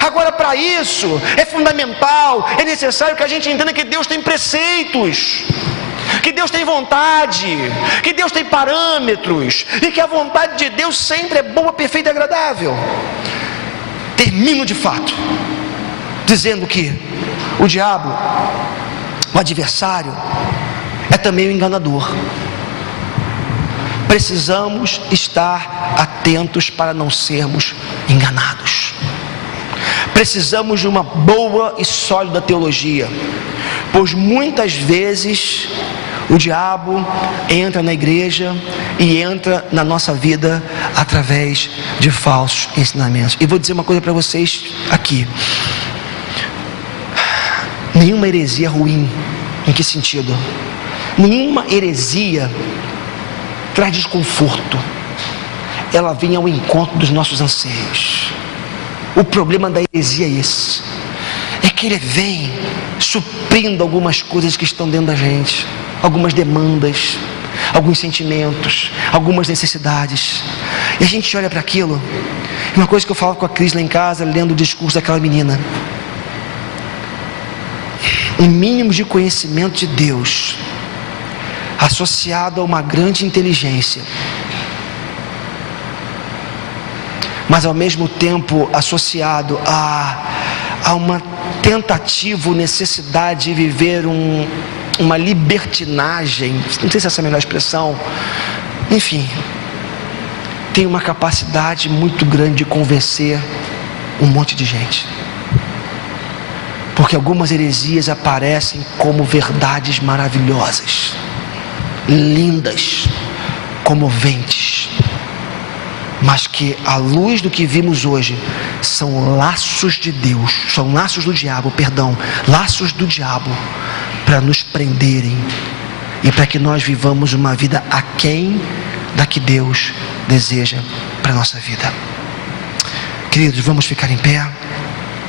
Agora, para isso, é fundamental, é necessário que a gente entenda que Deus tem preceitos, que Deus tem vontade, que Deus tem parâmetros, e que a vontade de Deus sempre é boa, perfeita e agradável. Termino de fato dizendo que o diabo, o adversário, é também o enganador. Precisamos estar atentos para não sermos enganados. Precisamos de uma boa e sólida teologia, pois muitas vezes O diabo entra na igreja e entra na nossa vida através de falsos ensinamentos. E vou dizer uma coisa para vocês aqui. Nenhuma heresia ruim. Em que sentido? Nenhuma heresia traz desconforto. Ela vem ao encontro dos nossos anseios. O problema da heresia é esse. É que ele vem suprindo algumas coisas que estão dentro da gente. Algumas demandas, alguns sentimentos, algumas necessidades. E a gente olha para aquilo. Uma coisa que eu falo com a Cris lá em casa, lendo o discurso daquela menina. Um mínimo de conhecimento de Deus, associado a uma grande inteligência, mas ao mesmo tempo associado a uma tentativa ou necessidade de viver uma libertinagem, não sei se essa é a melhor expressão, enfim, tem uma capacidade muito grande de convencer um monte de gente. Porque algumas heresias aparecem como verdades maravilhosas, lindas, comoventes, mas que à luz do que vimos hoje, são laços de Deus, são laços do diabo, laços do diabo, para nos prenderem e para que nós vivamos uma vida aquém da que Deus deseja para a nossa vida. Queridos, vamos ficar em pé.